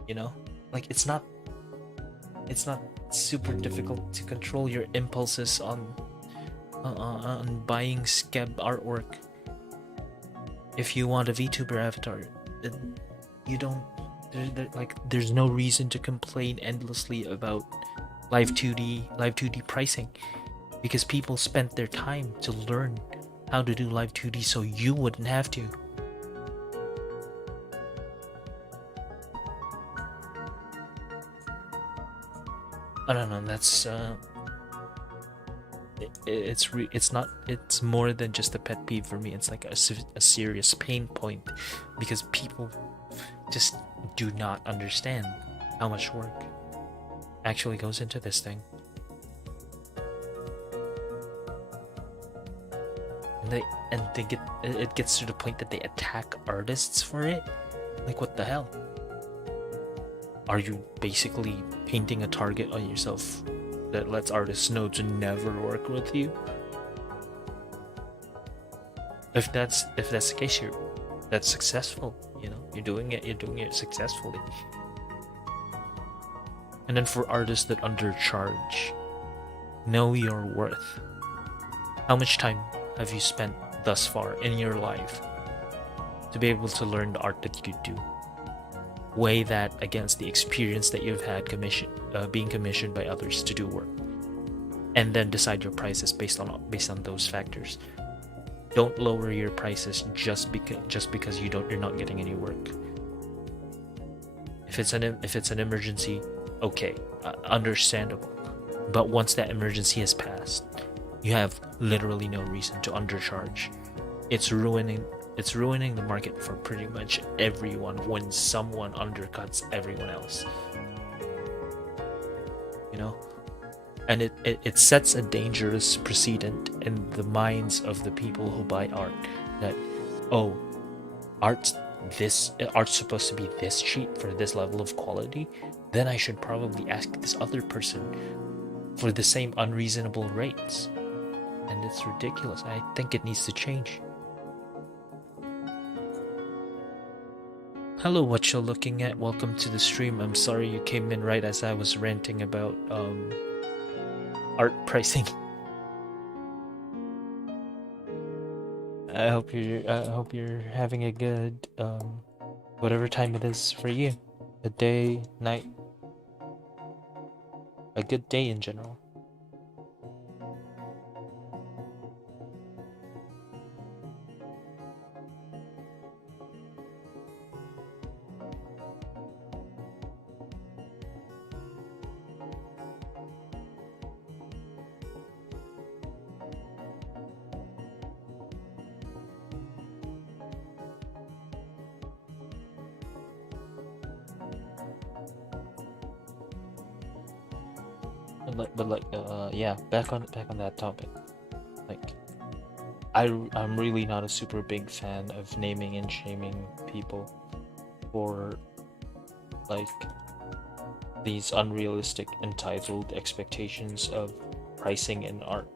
You know, like it's not super difficult to control your impulses on buying scab artwork. If you want a VTuber avatar, then you don't. There's no reason to complain endlessly about live 2D pricing, because people spent their time to learn how to do live 2D so you wouldn't have to. I don't know. That's it's more than just a pet peeve for me. It's like a serious pain point, because people just do not understand how much work actually goes into this thing. And it gets to the point that they attack artists for it. Like, what the hell? Are you basically painting a target on yourself that lets artists know to never work with you? If that's the case, that's successful. You know, you're doing it successfully. And then for artists that undercharge, know your worth. How much time have you spent thus far in your life to be able to learn the art that you do? Weigh that against the experience that you've had being commissioned by others to do work, and then decide your prices based on those factors. Don't lower your prices just because you're not getting any work. If it's an emergency, okay, understandable. But once that emergency has passed, you have literally no reason to undercharge. It's ruining the market for pretty much everyone when someone undercuts everyone else. You know? And it sets a dangerous precedent in the minds of the people who buy art, that, oh, art's supposed to be this cheap for this level of quality, then I should probably ask this other person for the same unreasonable rates. And it's ridiculous. I think it needs to change. Hello, what you're looking at. Welcome to the stream. I'm sorry you came in right as I was ranting about art pricing. I hope you're having a good whatever time it is for you. A day, night, a good day in general. But yeah, back on that topic. Like, I'm really not a super big fan of naming and shaming people for like these unrealistic, entitled expectations of pricing in art.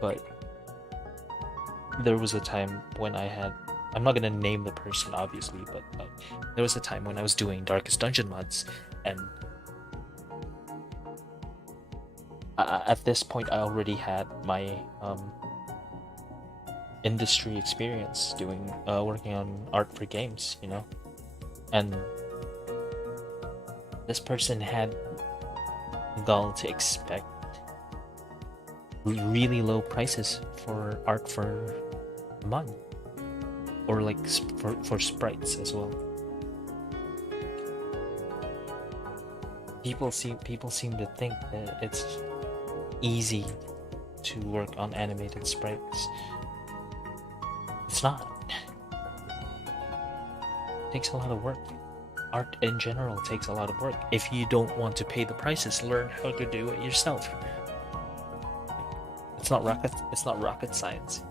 But there was a time when I'm not gonna name the person, obviously, but there was a time when I was doing Darkest Dungeon mods, and at this point I already had my industry experience doing working on art for games, you know, and this person had the gall to expect really low prices for art for a month. Or like for sprites as well. People seem to think that it's easy to work on animated sprites. It's not. It takes a lot of work. Art in general takes a lot of work. If you don't want to pay the prices, learn how to do it yourself. It's not rocket science.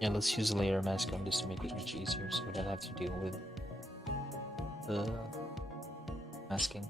Yeah, let's use a layer mask on this to make it much easier so we don't have to deal with the masking.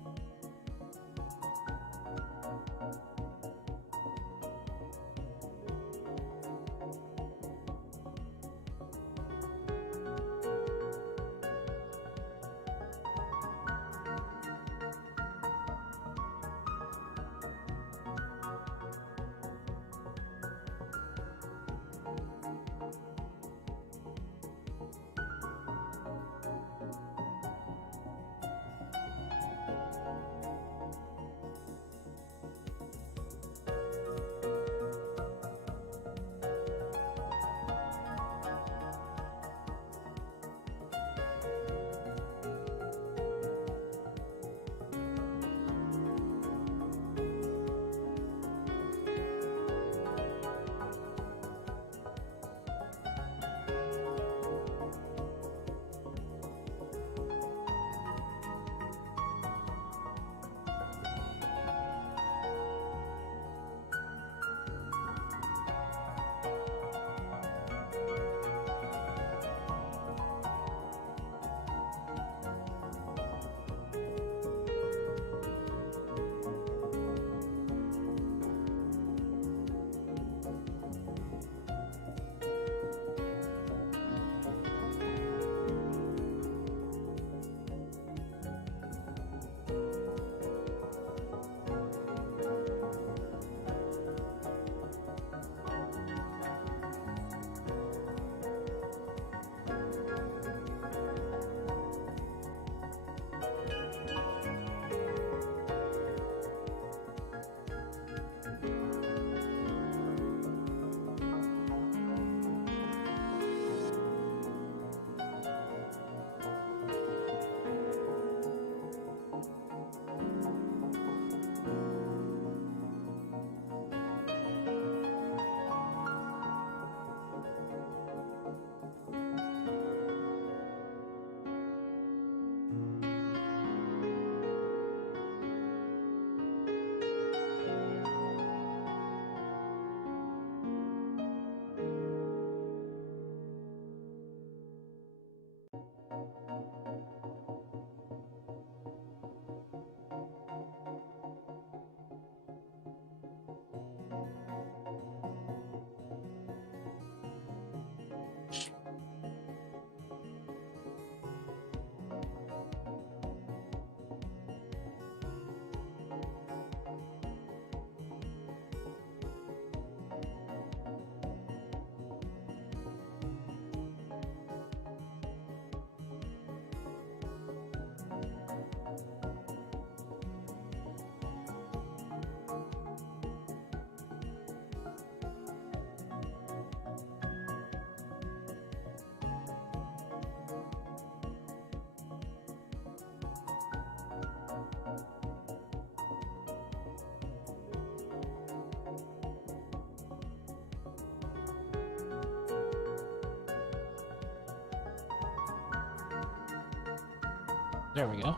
There we go.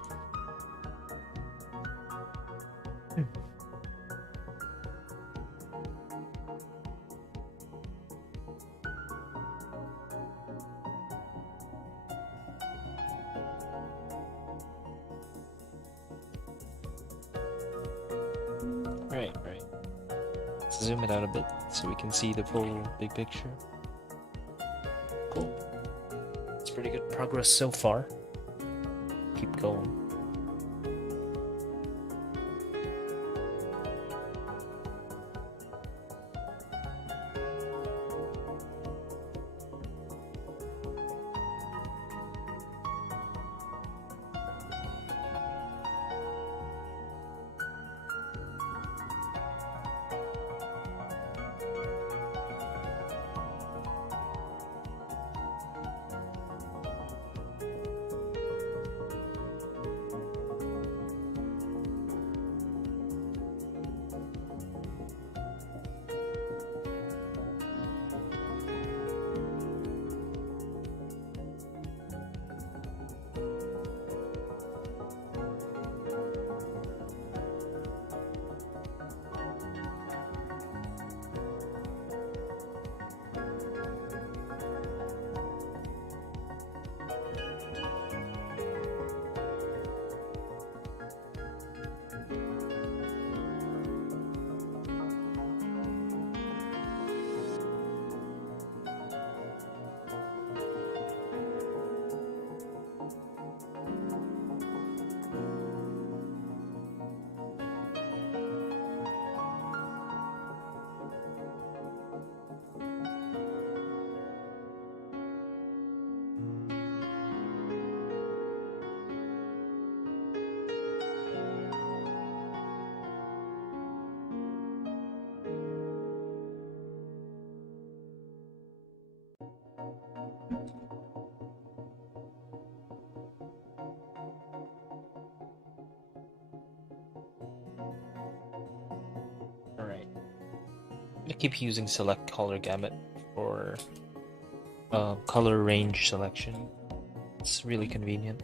Right. Let's zoom it out a bit so we can see the full big picture. Cool. It's pretty good progress so far. Keep going. I keep using select color gamut for color range selection. It's really convenient.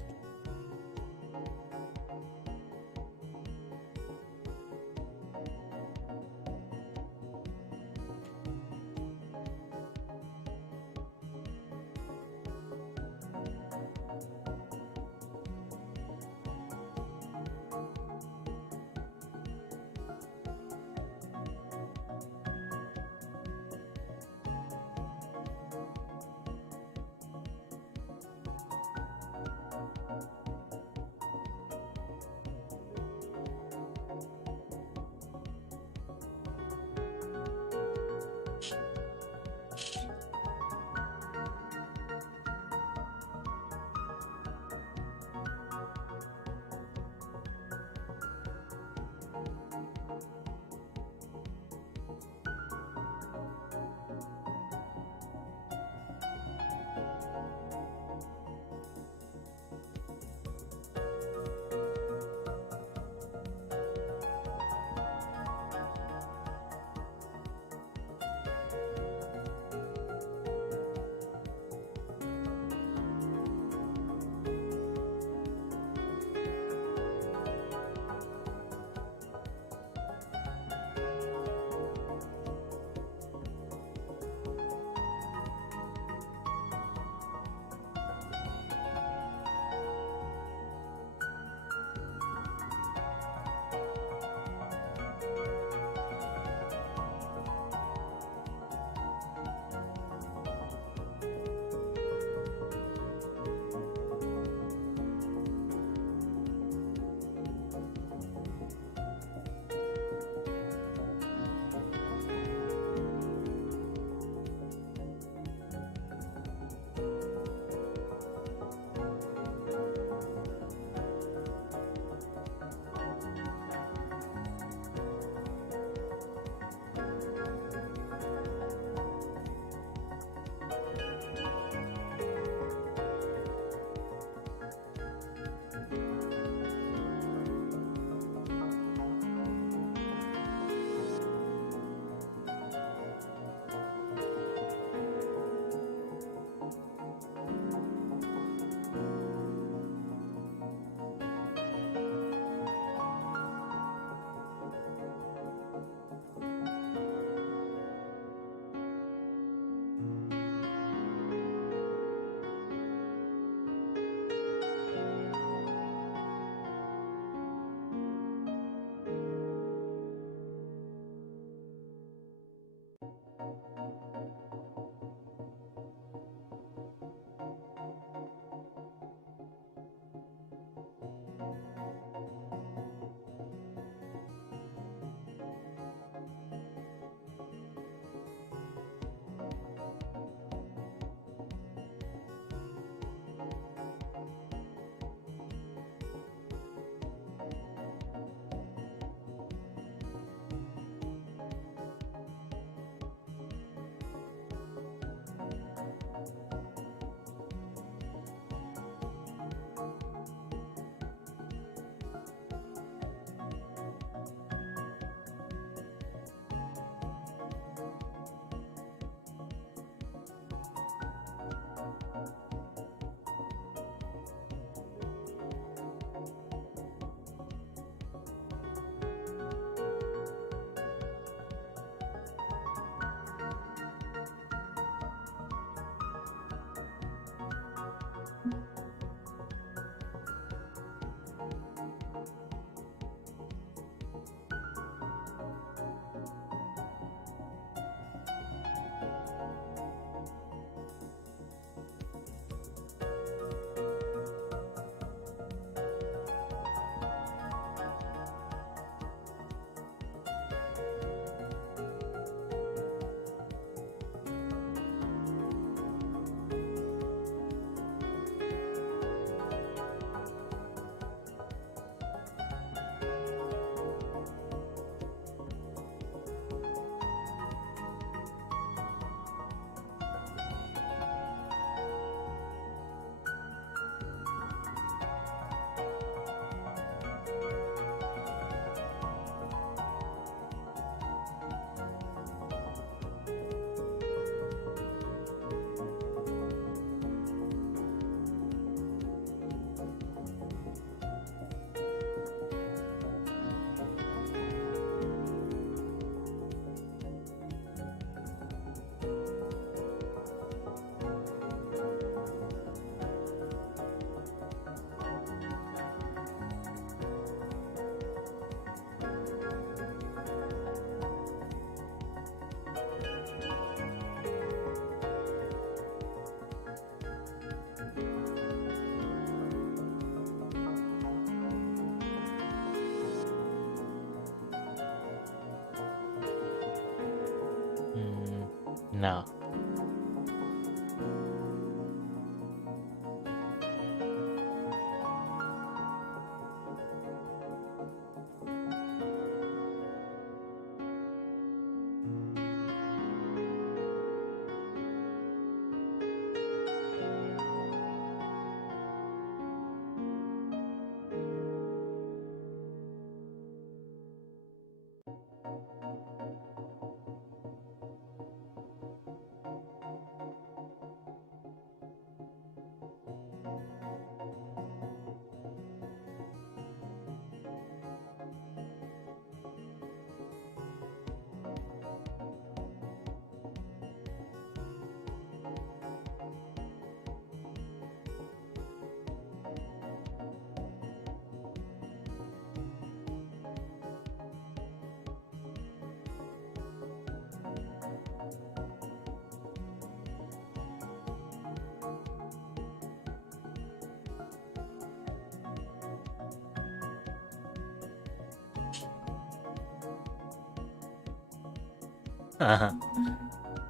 No.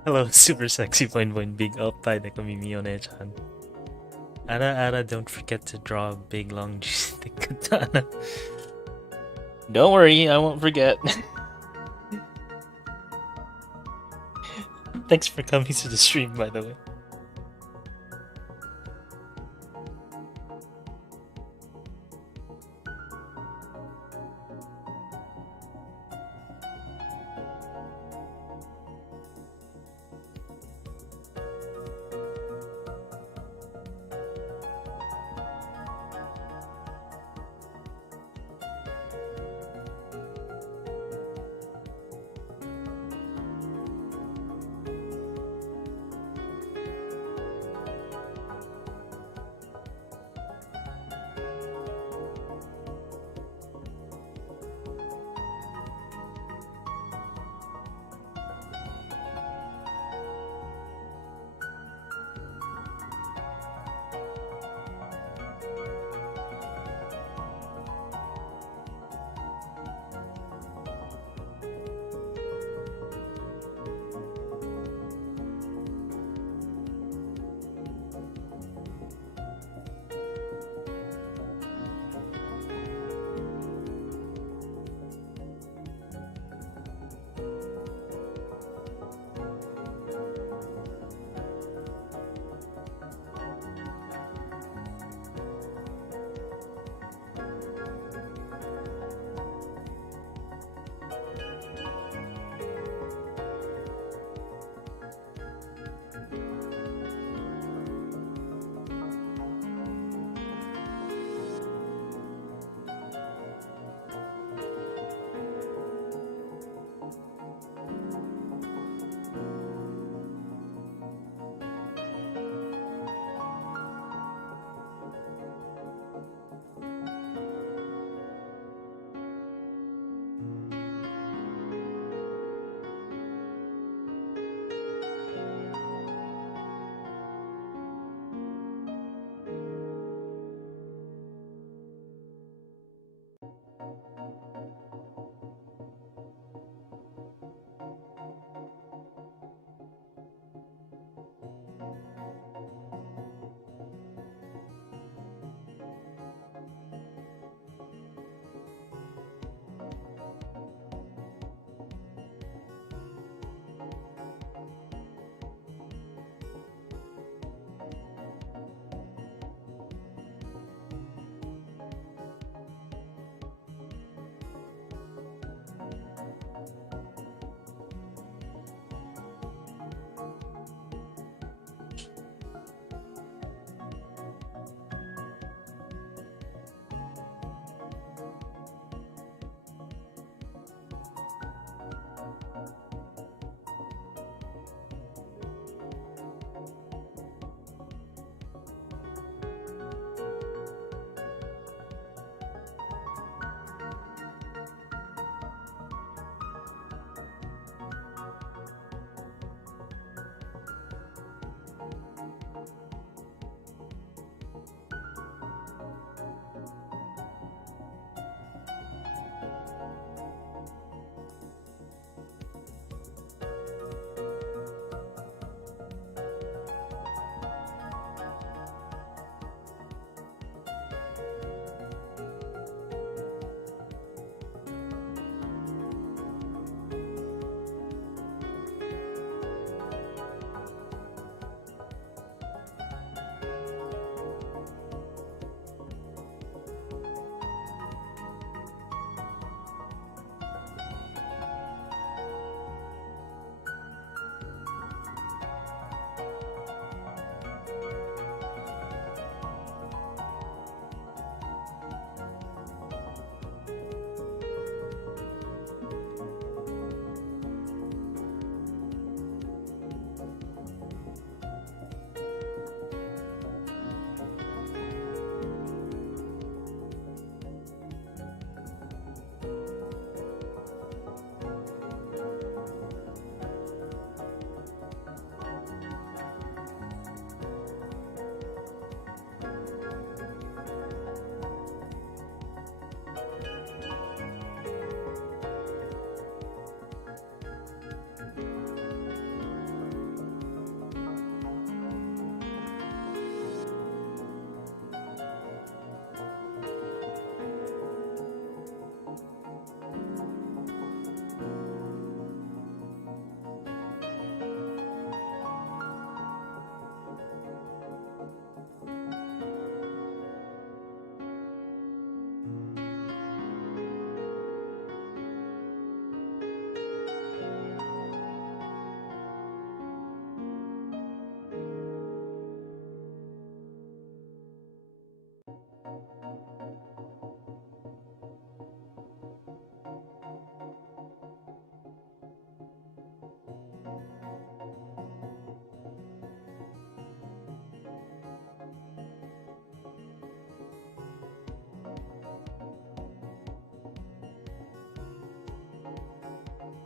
Hello, super sexy point point big up by the Kamimi One-chan. Ara, don't forget to draw a big long stick katana. Don't worry, I won't forget. Thanks for coming to the stream, by the way.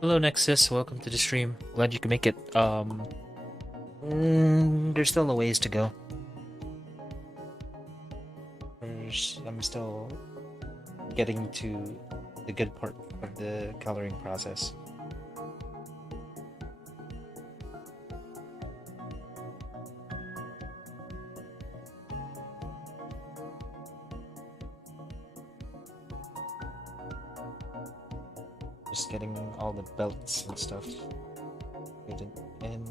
Hello Nexus, welcome to the stream. Glad you could make it. There's still a ways to go. I'm still getting to the good part of the coloring process. Just getting all the belts and stuff fitted in.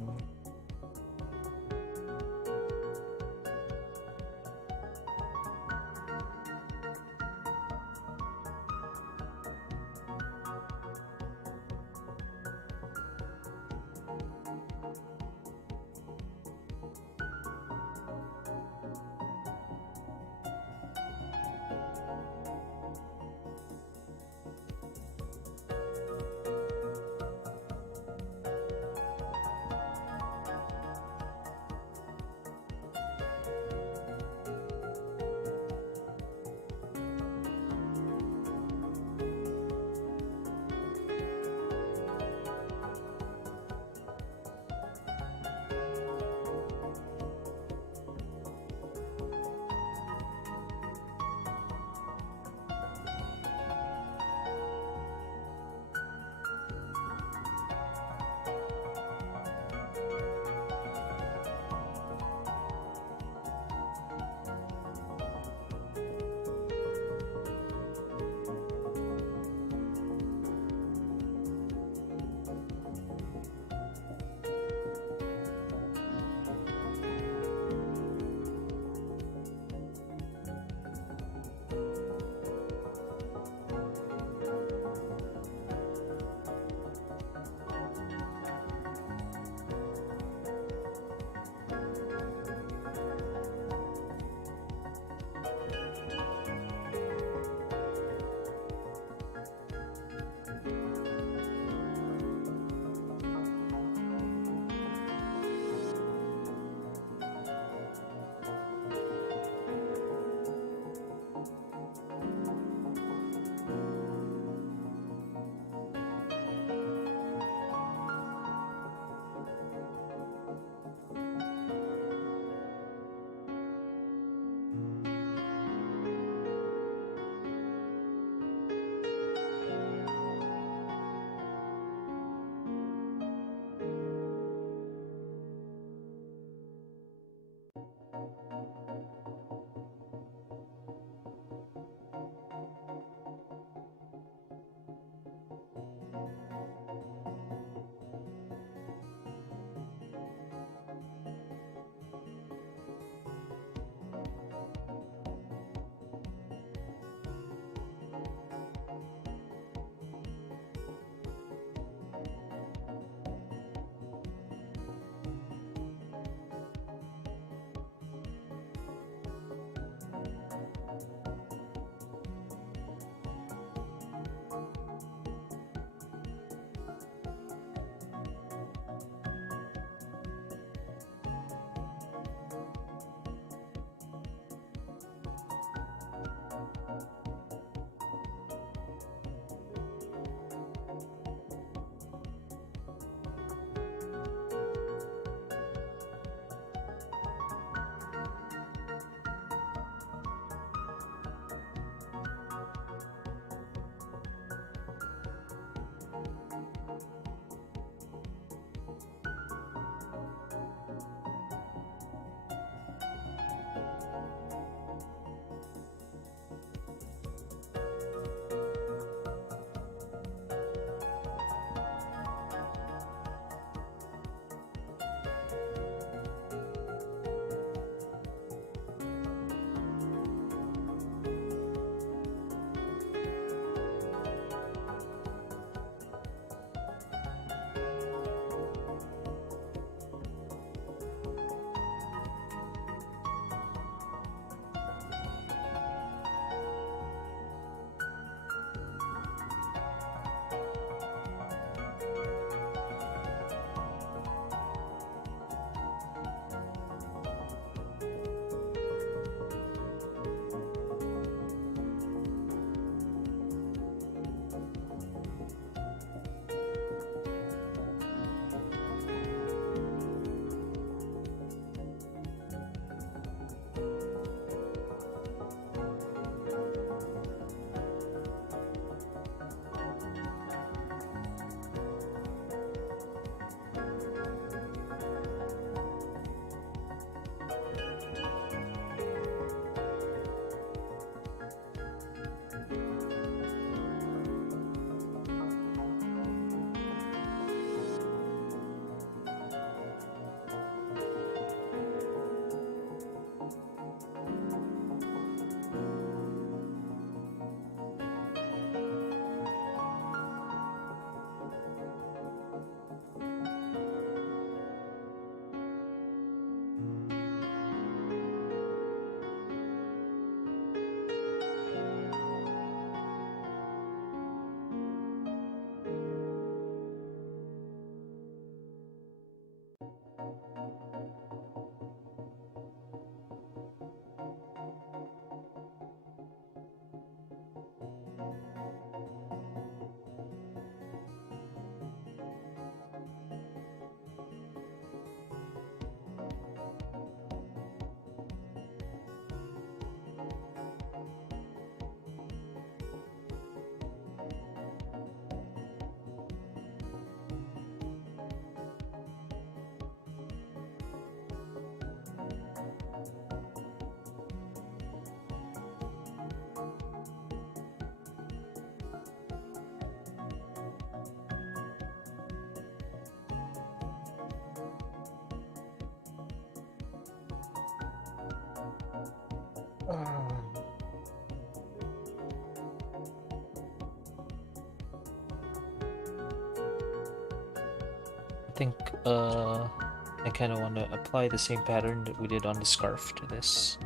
I think I kind of want to apply the same pattern that we did on the scarf to this.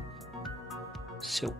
So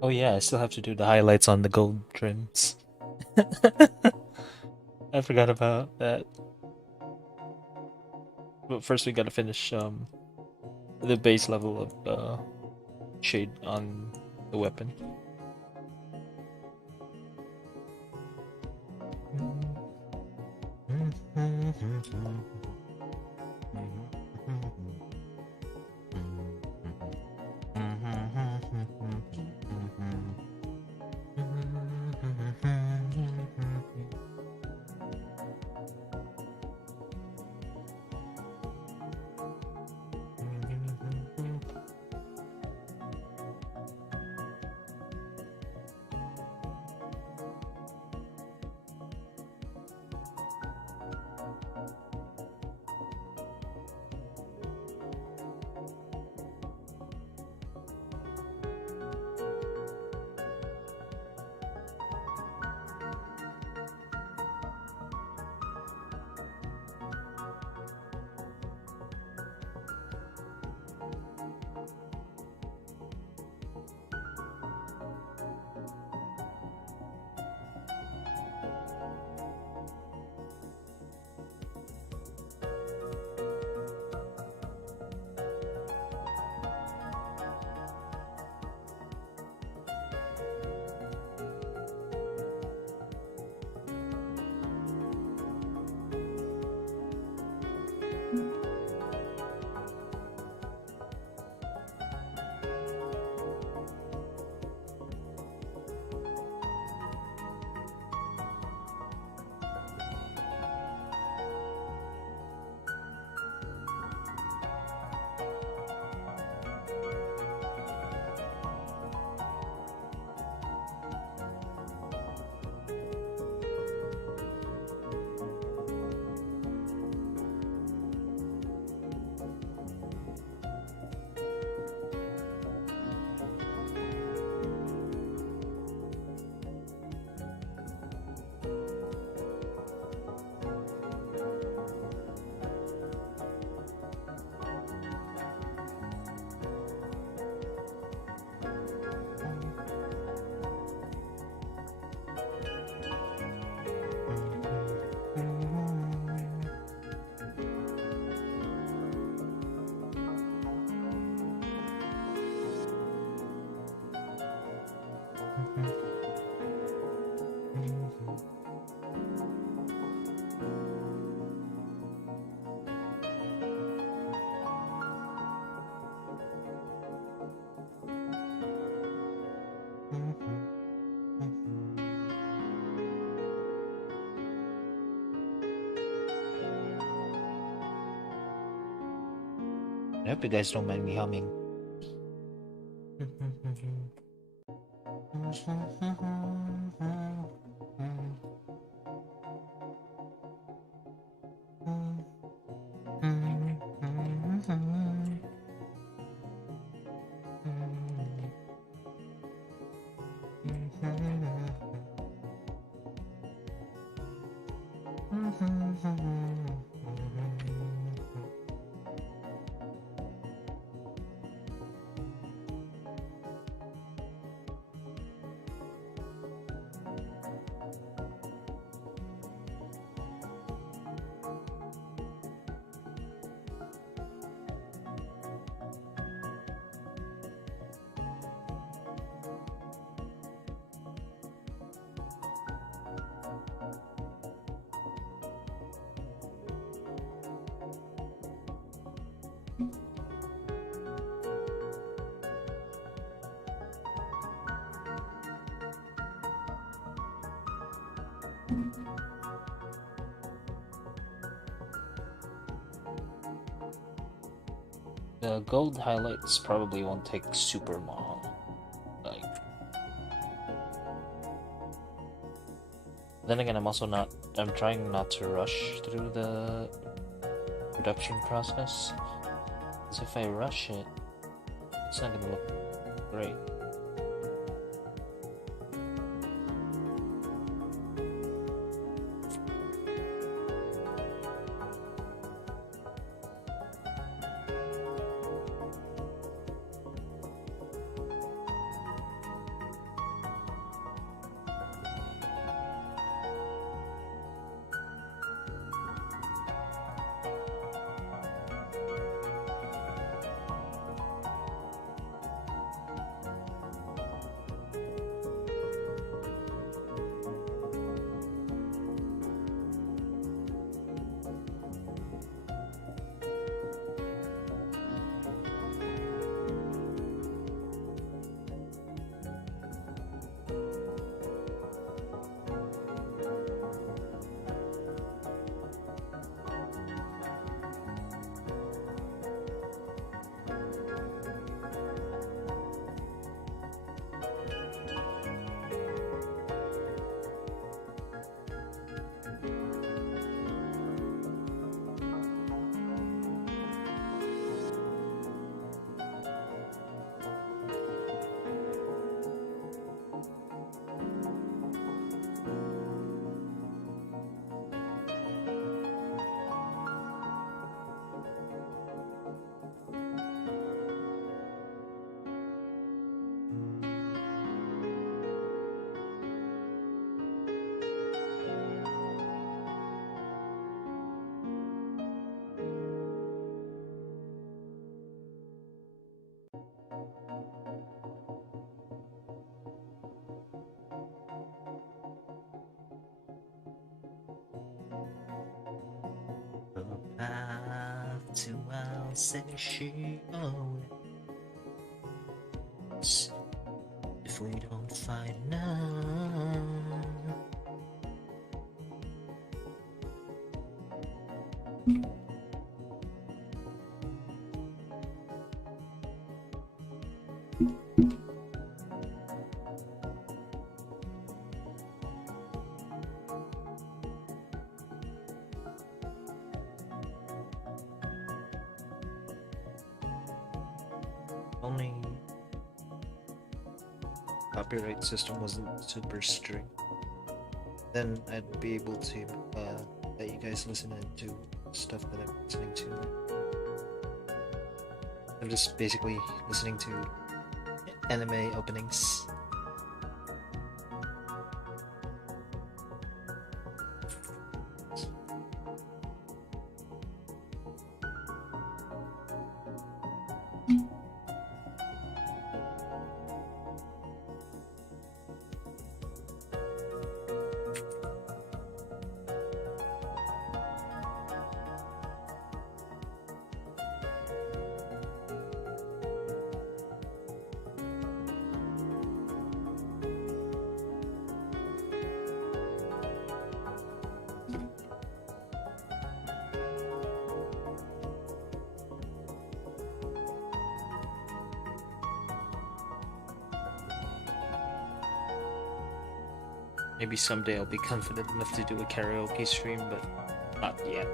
oh yeah, I still have to do the highlights on the gold trims. I forgot about that. But first we gotta finish the base level of shade on the weapon. I hope you guys don't mind me humming. The gold highlights probably won't take super long. Like, then again, I'm trying not to rush through the production process. Because if I rush it, it's not gonna look great. To our session, if we don't find none. Only copyright system wasn't super strict, then I'd be able to let you guys listen to stuff that I'm listening to. I'm just basically listening to anime openings. Maybe someday I'll be confident enough to do a karaoke stream, but not yet.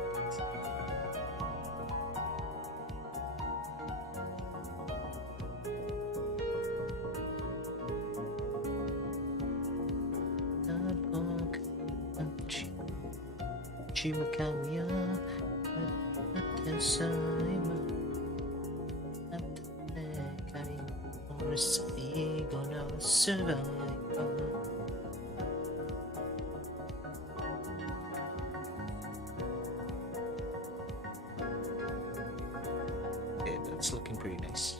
Okay, that's looking pretty nice.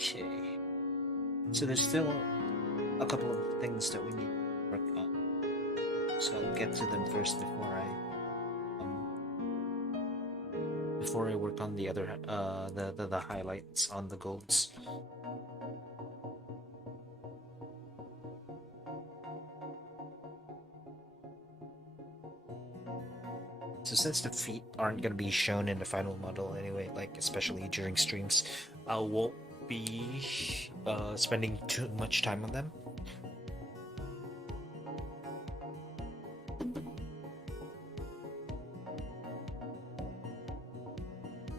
Okay. So there's still a couple of things that we need to work on. So I'll get to them first before I work on the other the highlights on the golds. So since the feet aren't going to be shown in the final model anyway, like especially during streams, I won't be spending too much time on them.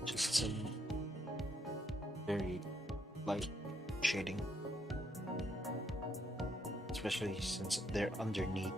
Just some very light shading, especially since they're underneath.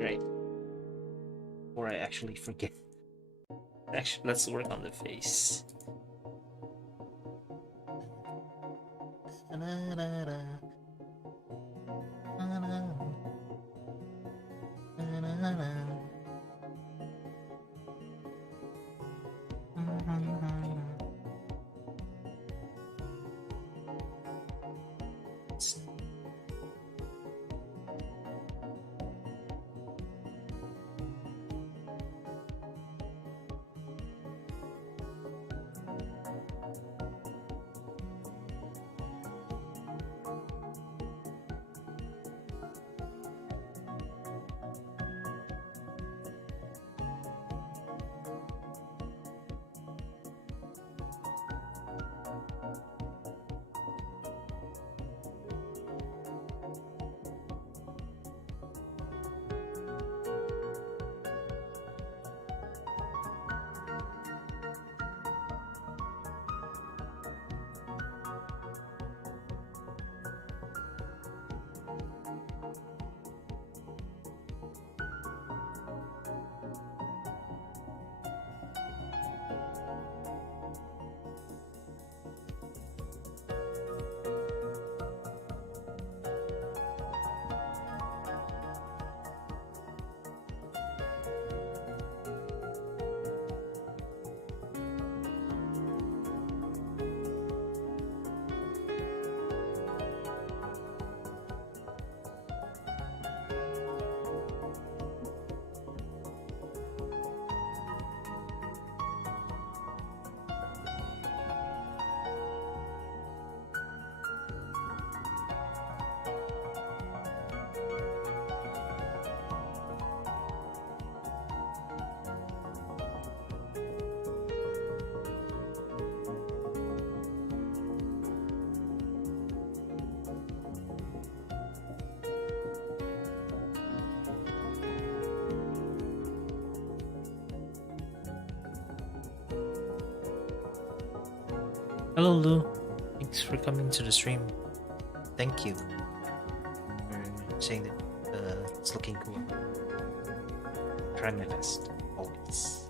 Right. Before I actually forget. Actually, let's work on the face. Hello, Lou. Thanks for coming to the stream. Thank you for saying that it's looking cool. Trying my best, always.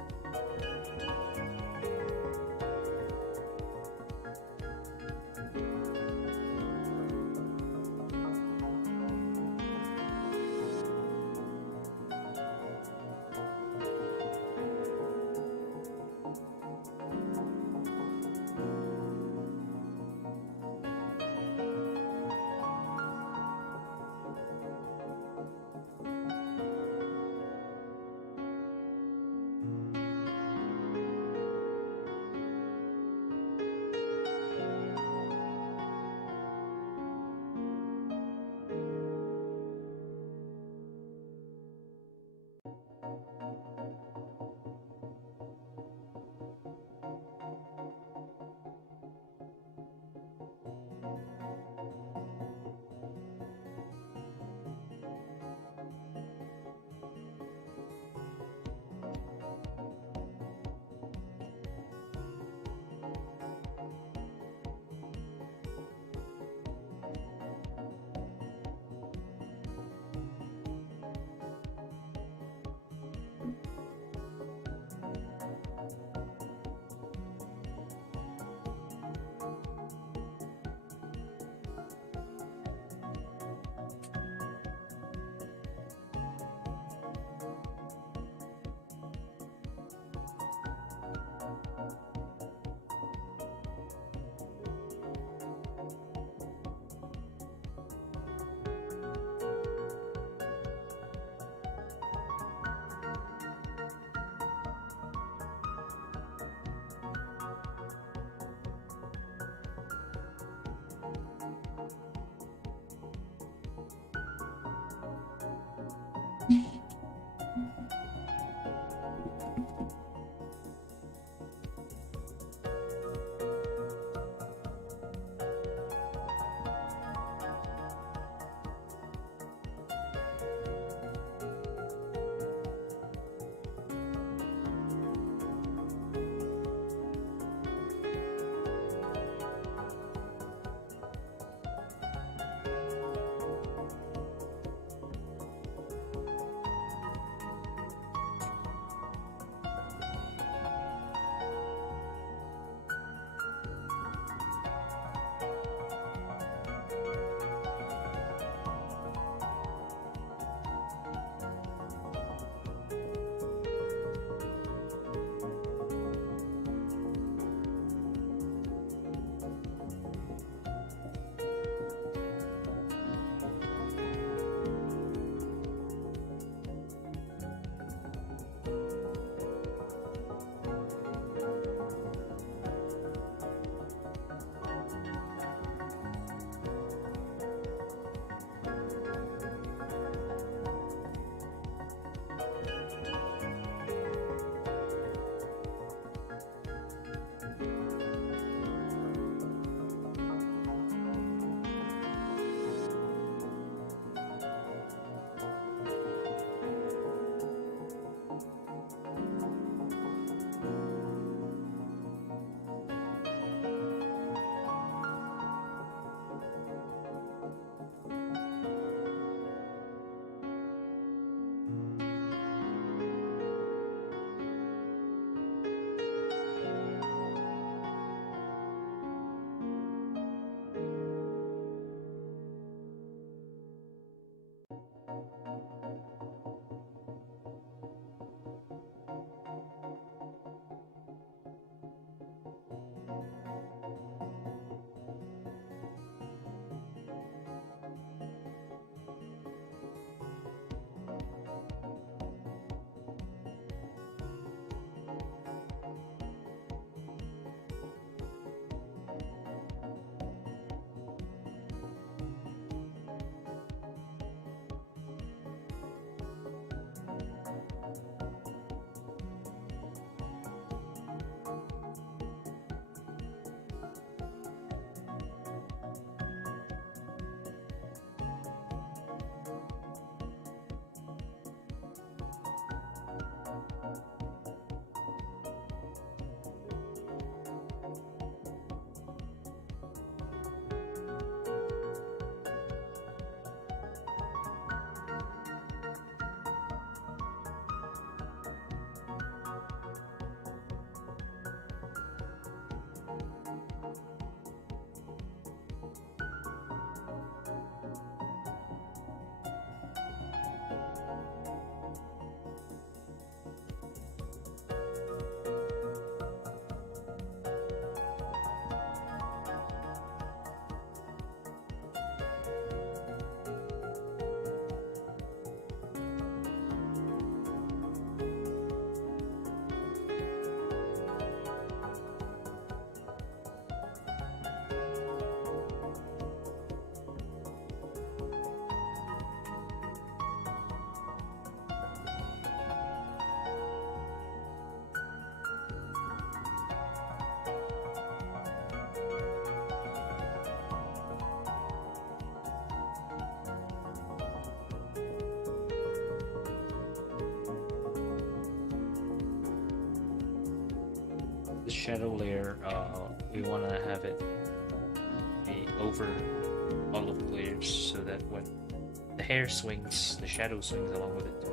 the shadow layer, we want to have it be over all of the layers so that when the hair swings, the shadow swings along with it.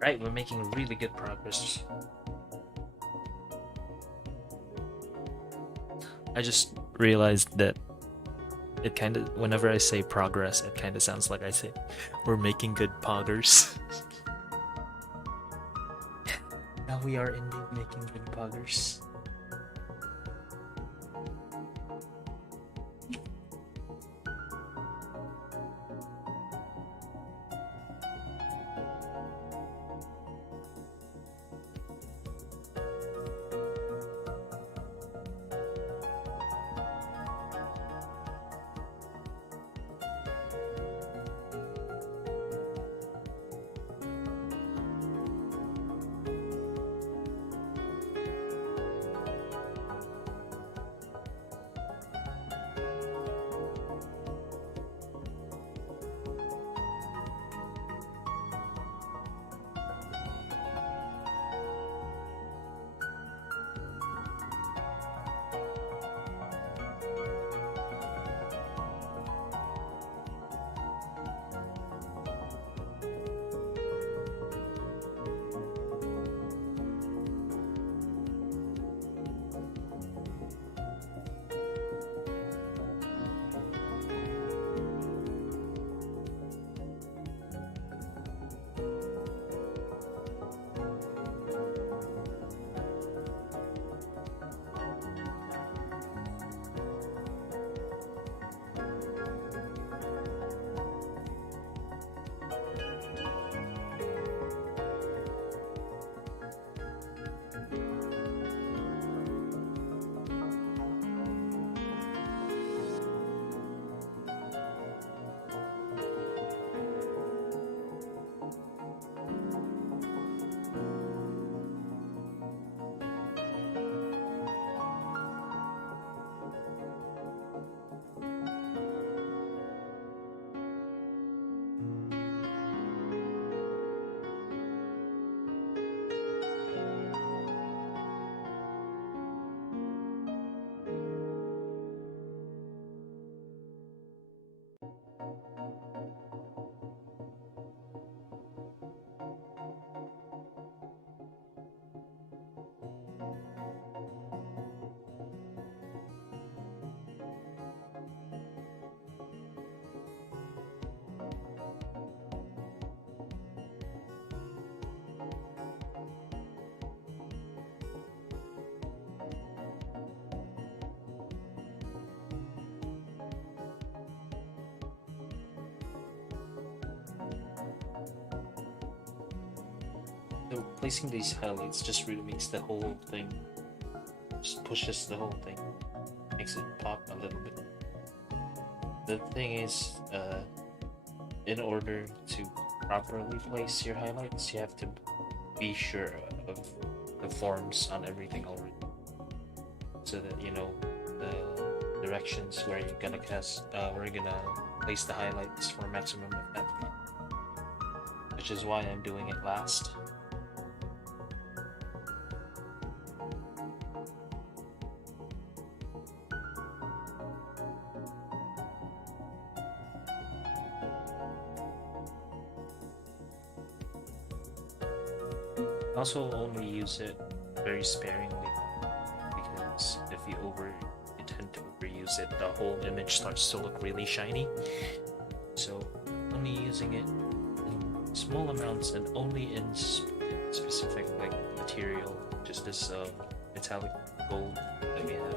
Right, we're making really good progress. I just realized that it kind of, whenever I say progress, it kind of sounds like I say we're making good poggers. Now we are indeed making good poggers. So placing these highlights just really makes the whole thing, just pushes the whole thing, makes it pop a little bit. The thing is, in order to properly place your highlights, you have to be sure of the forms on everything already, so that you know the directions where you're gonna place the highlights for maximum effect. Which is why I'm doing it last. Also only use it very sparingly, because if you tend to overuse it, the whole image starts to look really shiny. So only using it in small amounts and only in specific like material, just this metallic gold that we have.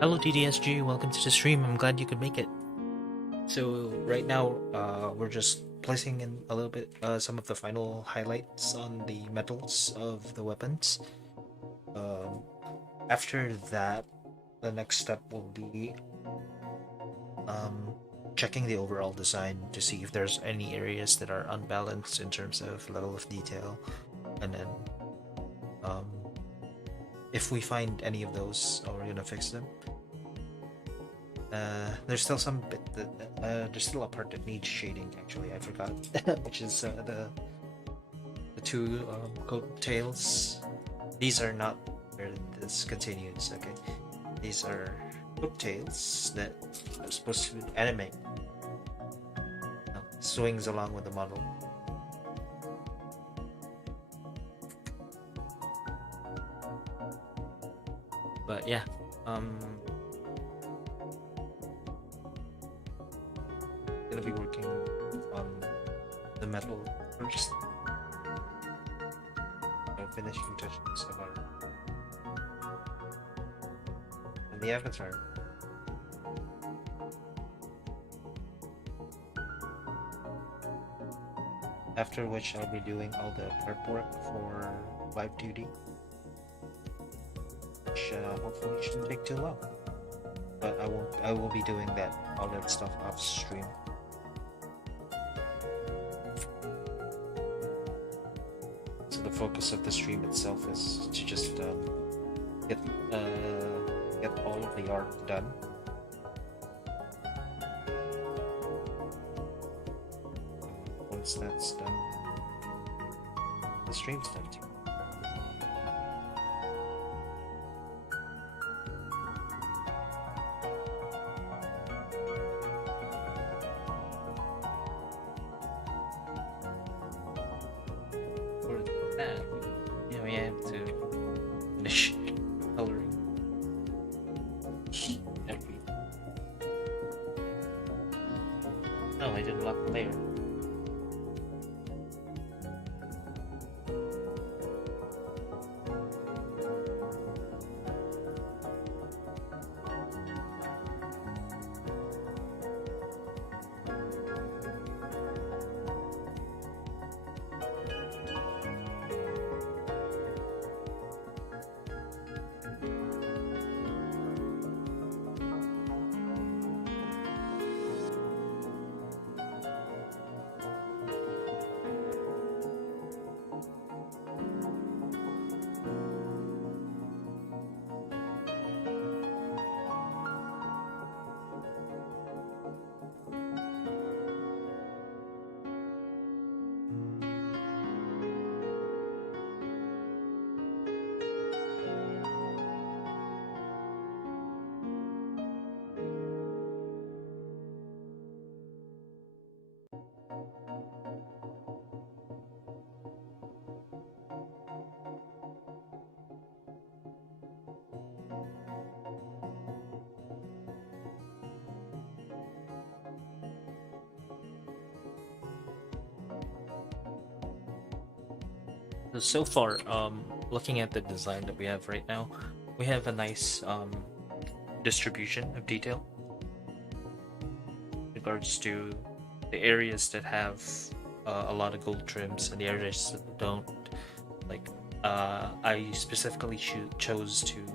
Hello DDSG, welcome to the stream. I'm glad you could make it. So right now, we're just placing in a little bit some of the final highlights on the metals of the weapons. Um, After that, the next step will be checking the overall design to see if there's any areas that are unbalanced in terms of level of detail, and then um, if we find any of those, we're gonna fix them. There's still some bit that there's still a part that needs shading. Actually, I forgot, which is the two coat tails. These are not where this continues. Okay, these are coat tails that are supposed to animate. Swings along with the model. But yeah, gonna be working on the metal first. Finishing touches of our and the avatar. After which I'll be doing all the prep work for Live 2D, which hopefully shouldn't take too long. But I will be doing all that stuff off stream. So the focus of the stream itself is to just get all of the art done. Once that's done, the stream's done too. For that, yeah, we have to finish coloring every. No, I didn't lock the layer. So far, looking at the design that we have right now, we have a nice distribution of detail in regards to the areas that have a lot of gold trims and the areas that don't. Like, I specifically chose to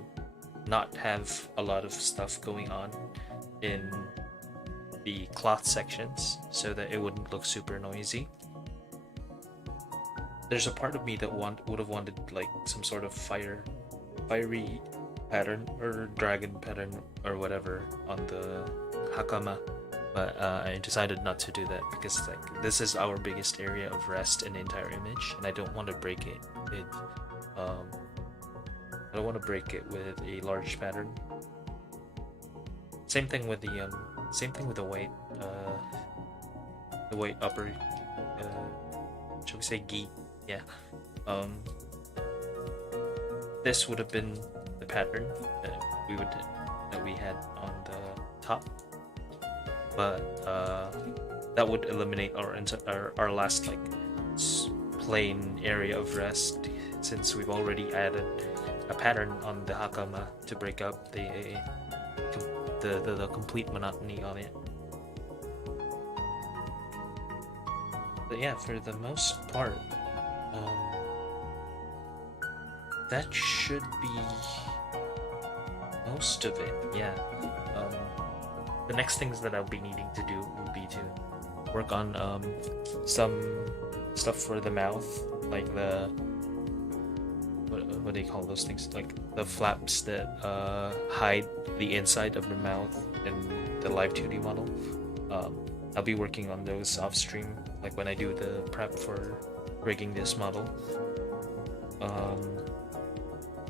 not have a lot of stuff going on in the cloth sections so that it wouldn't look super noisy. There's a part of me that would have wanted like some sort of fiery pattern or dragon pattern or whatever on the hakama, but I decided not to do that because like this is our biggest area of rest in the entire image, and I don't want to break it. I don't want to break it with a large pattern. Same thing with the white upper. Shall we say gi? Yeah. This would have been the pattern that we had on the top, but that would eliminate our last like plain area of rest, since we've already added a pattern on the hakama to break up the the complete monotony on it. But yeah, for the most part, um, that should be most of it. Yeah. Um, the next things that I'll be needing to do will be to work on some stuff for the mouth, like the what do you call those things? Like the flaps that hide the inside of the mouth in the live 2D model. I'll be working on those off stream, like when I do the prep for rigging this model.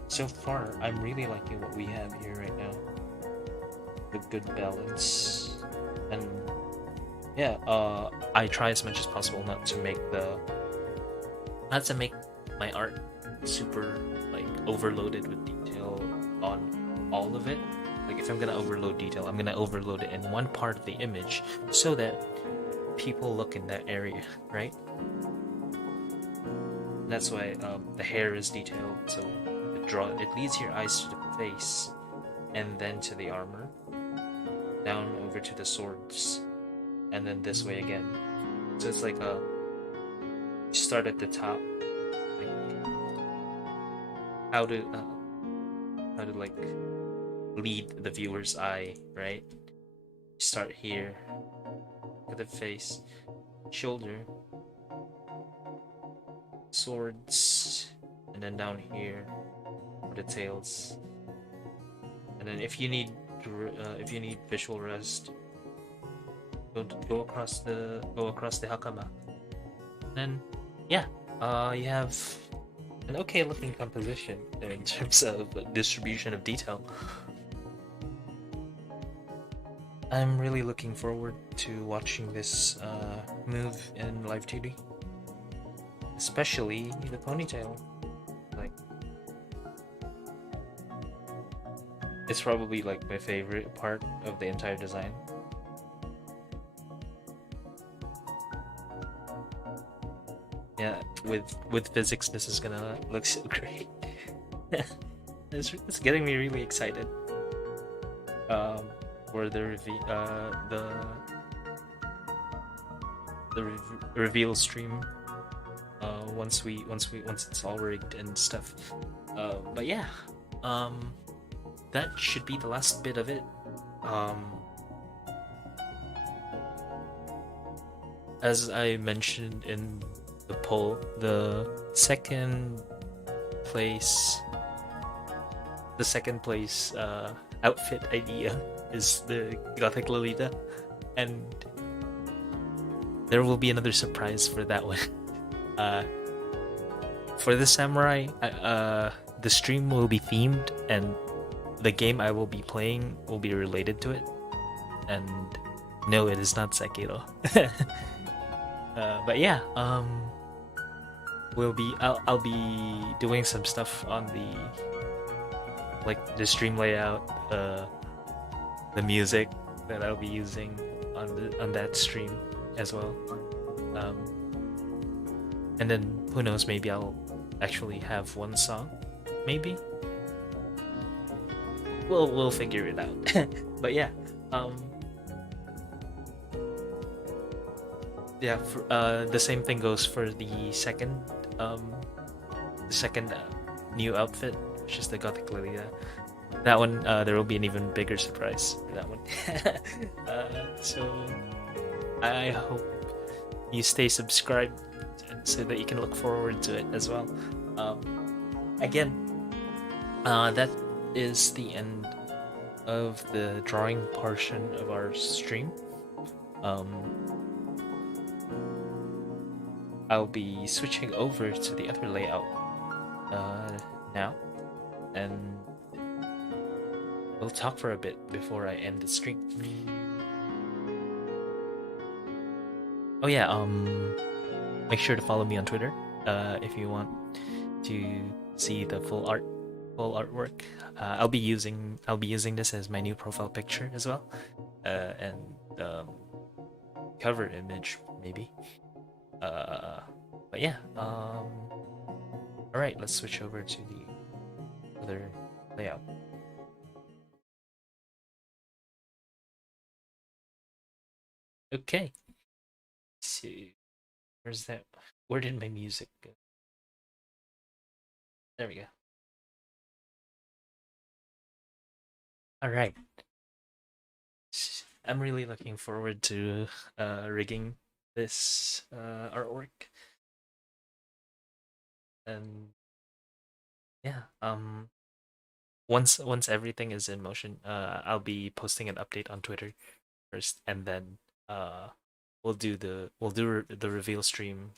So far, I'm really liking what we have here right now. The good balance, and yeah, I try as much as possible not to make my art super like overloaded with detail on all of it. Like if I'm gonna overload detail, I'm gonna overload it in one part of the image so that people look in that area, right? That's why the hair is detailed, so it leads your eyes to the face, and then to the armor, down over to the swords, and then this way again. So it's like you start at the top, like how to like lead the viewer's eye, right? Start here, at the face, shoulder, swords, and then down here for the tails. And then if you need visual rest, go across the hakama. And then yeah, you have an okay looking composition in terms of distribution of detail. I'm really looking forward to watching this move in live 2D, especially the ponytail. Like, it's probably like my favorite part of the entire design. Yeah, with physics, this is gonna look so great. It's getting me really excited. For the reveal stream. Once it's all rigged and stuff. But yeah, that should be the last bit of it. As I mentioned in the poll, the second place outfit idea is the Gothic Lolita, and there will be another surprise for that one. For the samurai, the stream will be themed, and the game I will be playing will be related to it. And no, it is not Sekiro. But yeah, I'll be doing some stuff on the stream layout, the music that I'll be using on that stream as well. And then who knows, maybe I'll actually have one song, maybe. We'll figure it out. But yeah, yeah. The same thing goes for the second new outfit, which is the Gothic Lolita. That one, there will be an even bigger surprise for that one. So I hope you stay subscribed so that you can look forward to it as well. Again, that is the end of the drawing portion of our stream. I'll be switching over to the other layout now, and we'll talk for a bit before I end the stream. Oh yeah, make sure to follow me on Twitter if you want to see the full artwork. I'll be using this as my new profile picture as well, and cover image maybe. But yeah, all right, let's switch over to the other layout. Okay. So, where's that? Where did my music go? There we go. All right. I'm really looking forward to rigging this artwork, and yeah, once everything is in motion, I'll be posting an update on Twitter first, and then uh, we'll do the reveal stream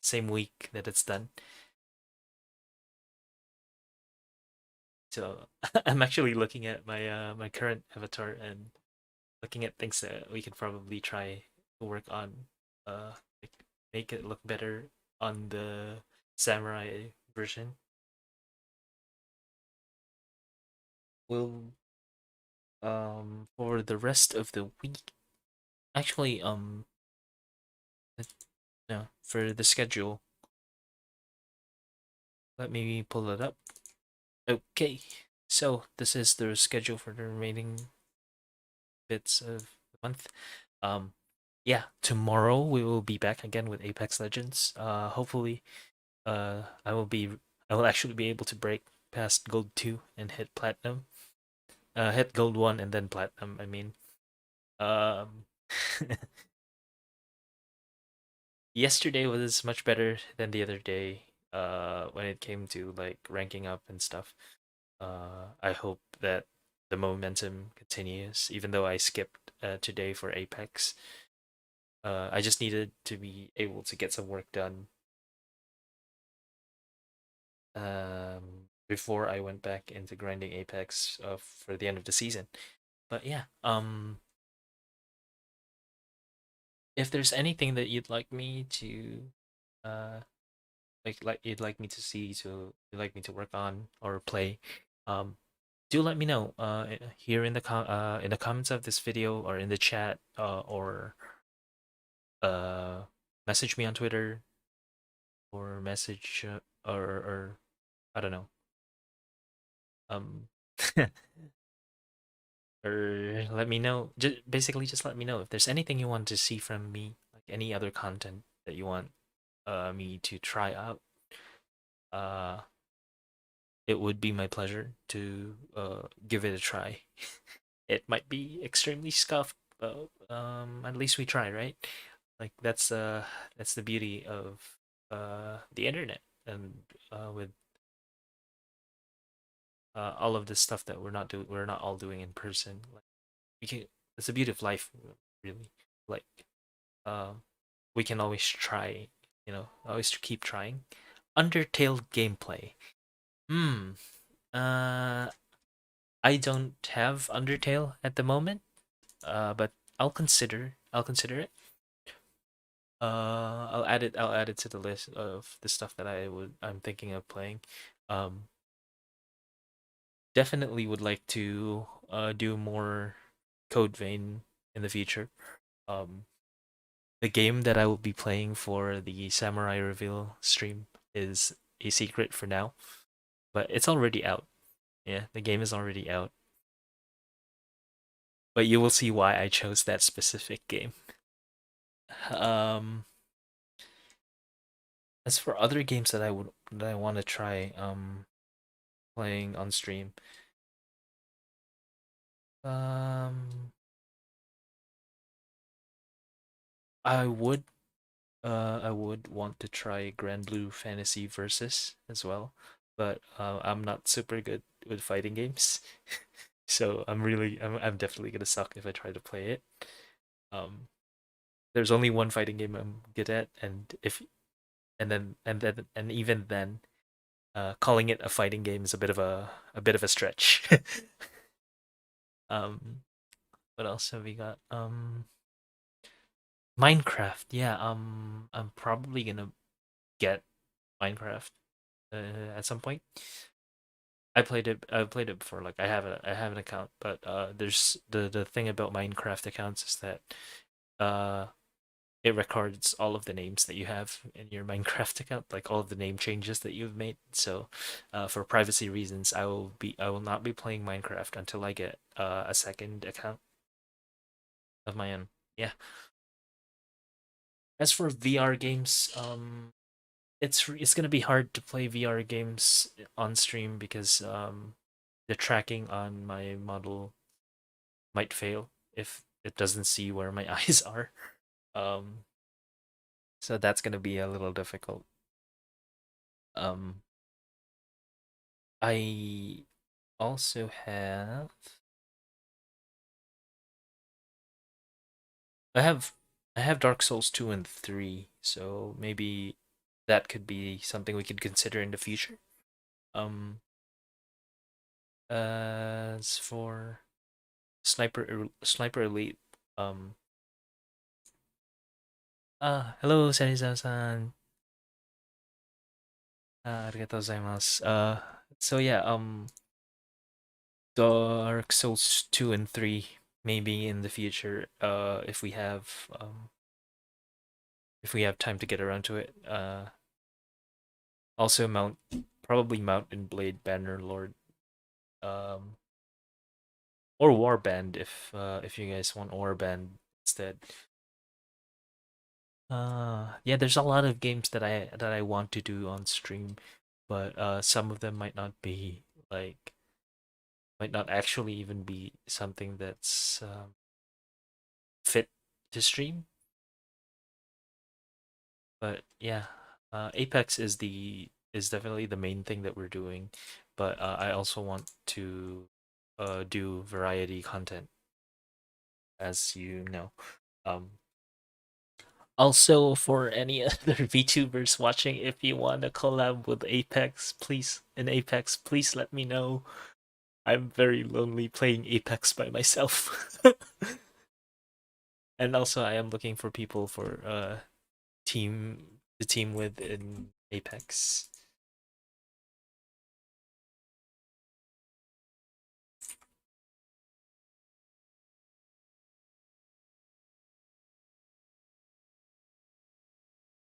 same week that it's done. So I'm actually looking at my my current avatar and looking at things that we could probably try to work on, like make it look better on the samurai version. We'll for the rest of the week, actually no, for the schedule, let me pull it up. Okay, so this is the schedule for the remaining bits of the month. Um, yeah, tomorrow we will be back again with Apex Legends. Hopefully, I will be, I will actually be able to break past Gold 2 and hit Platinum. Hit Gold 1 and then Platinum. I mean, um, yesterday was much better than the other day. When it came to like ranking up and stuff. I hope that the momentum continues, even though I skipped today for Apex. I just needed to be able to get some work done before I went back into grinding Apex for the end of the season. But yeah, if there's anything that you'd like me to, uh, like you'd like me to see, to you'd like me to work on or play, um, do let me know here in the comments of this video or in the chat or uh message me on Twitter or message or I don't know um or let me know, just basically just let me know if there's anything you want to see from me, like any other content that you want me to try out. uh it would be my pleasure to give it a try. It might be extremely scuffed, but at least we try, right? Like that's the beauty of the internet, and with all of this stuff that we're not all doing in person. Like we can, it's the beauty of life, really. Like um, we can always try, always keep trying. Undertale gameplay. Hmm. Uh, I don't have Undertale at the moment. But I'll consider it. I'll add it to the list of the stuff that I'm thinking of playing. Um, Definitely would like to do more Code Vein in the future. Um, the game that I will be playing for the Samurai Reveal stream is a secret for now, but it's already out. Yeah, the game is already out. But you will see why I chose that specific game. Um, as for other games that I want to try playing on stream, um, I would I would want to try Grand Blue Fantasy Versus as well, but I'm not super good with fighting games, so I'm definitely gonna suck if I try to play it. Um, there's only one fighting game I'm good at, and even then, calling it a fighting game is a bit of a stretch. um, what else have we got? Minecraft. Yeah. I'm probably gonna get Minecraft at some point. I played it before. Like I have an account, but there's the thing about Minecraft accounts is that uh it records all of the names that you have in your Minecraft account, like all of the name changes that you've made. So, for privacy reasons, I will not be playing Minecraft until I get a second account of my own. yeah. As for VR games, it's gonna be hard to play VR games on stream because the tracking on my model might fail if it doesn't see where my eyes are. Um, so that's gonna be a little difficult. Um, I also have I have I have Dark Souls 2 and 3, so maybe that could be something we could consider in the future. Um, as for Sniper Elite, um, hello, Seniza-san. Arigatou gozaimasu. So yeah, Dark Souls 2 and 3 maybe in the future, if we have time to get around to it. Also probably Mount and Blade Bannerlord, um, or Warband if you guys want Warband instead. Yeah, there's a lot of games that I want to do on stream, but some of them like might not actually even be something that's fit to stream. But yeah, Apex is definitely the main thing that we're doing, but I also want to do variety content, as you know. Um, Also, for any other VTubers watching, if you want to collab with Apex, please let me know. I'm very lonely playing Apex by myself. And also, I am looking for people for team with in Apex.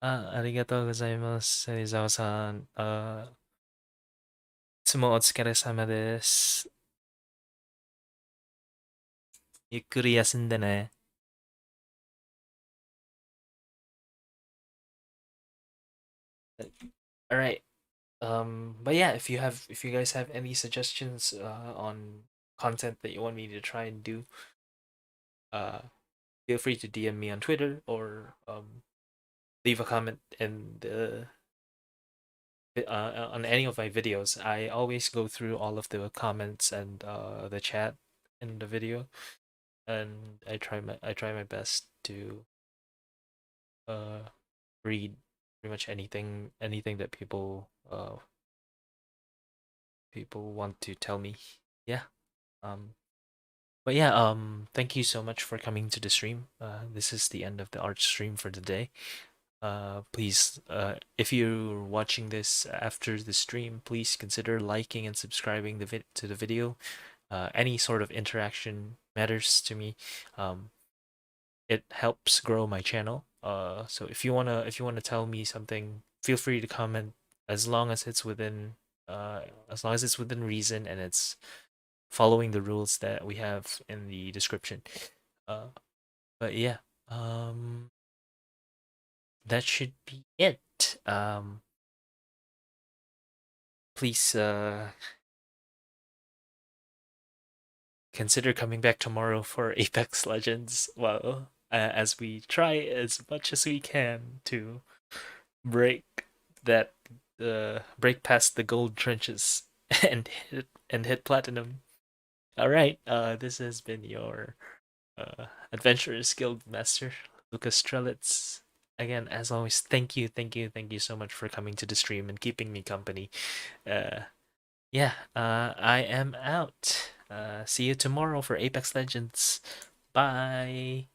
Arigatou gozaimasu, Serizawa-san. いつもお疲れ様です。ゆっくり休んでね。All right. But yeah, if you guys have any suggestions on content that you want me to try and do, uh, feel free to DM me on Twitter or leave a comment in the on any of my videos. I always go through all of the comments and the chat in the video, and I try my best to uh read pretty much anything that people want to tell me. Yeah. Um. But yeah, thank you so much for coming to the stream. This is the end of the art stream for the day. Please, if you're watching this after the stream, please consider liking and subscribing to the video. Any sort of interaction matters to me. Um, it helps grow my channel. So if you wanna tell me something, feel free to comment as long as it's within as long as it's within reason and it's following the rules that we have in the description. Uh, but yeah, that should be it. Please consider coming back tomorrow for Apex Legends. Well, as we try as much as we can to break that break past the gold trenches and hit platinum. All right, this has been your Adventurers Guild Master, Lucas Strelitz. Again, as always, thank you so much for coming to the stream and keeping me company. Uh, yeah, I am out. See you tomorrow for Apex Legends. Bye.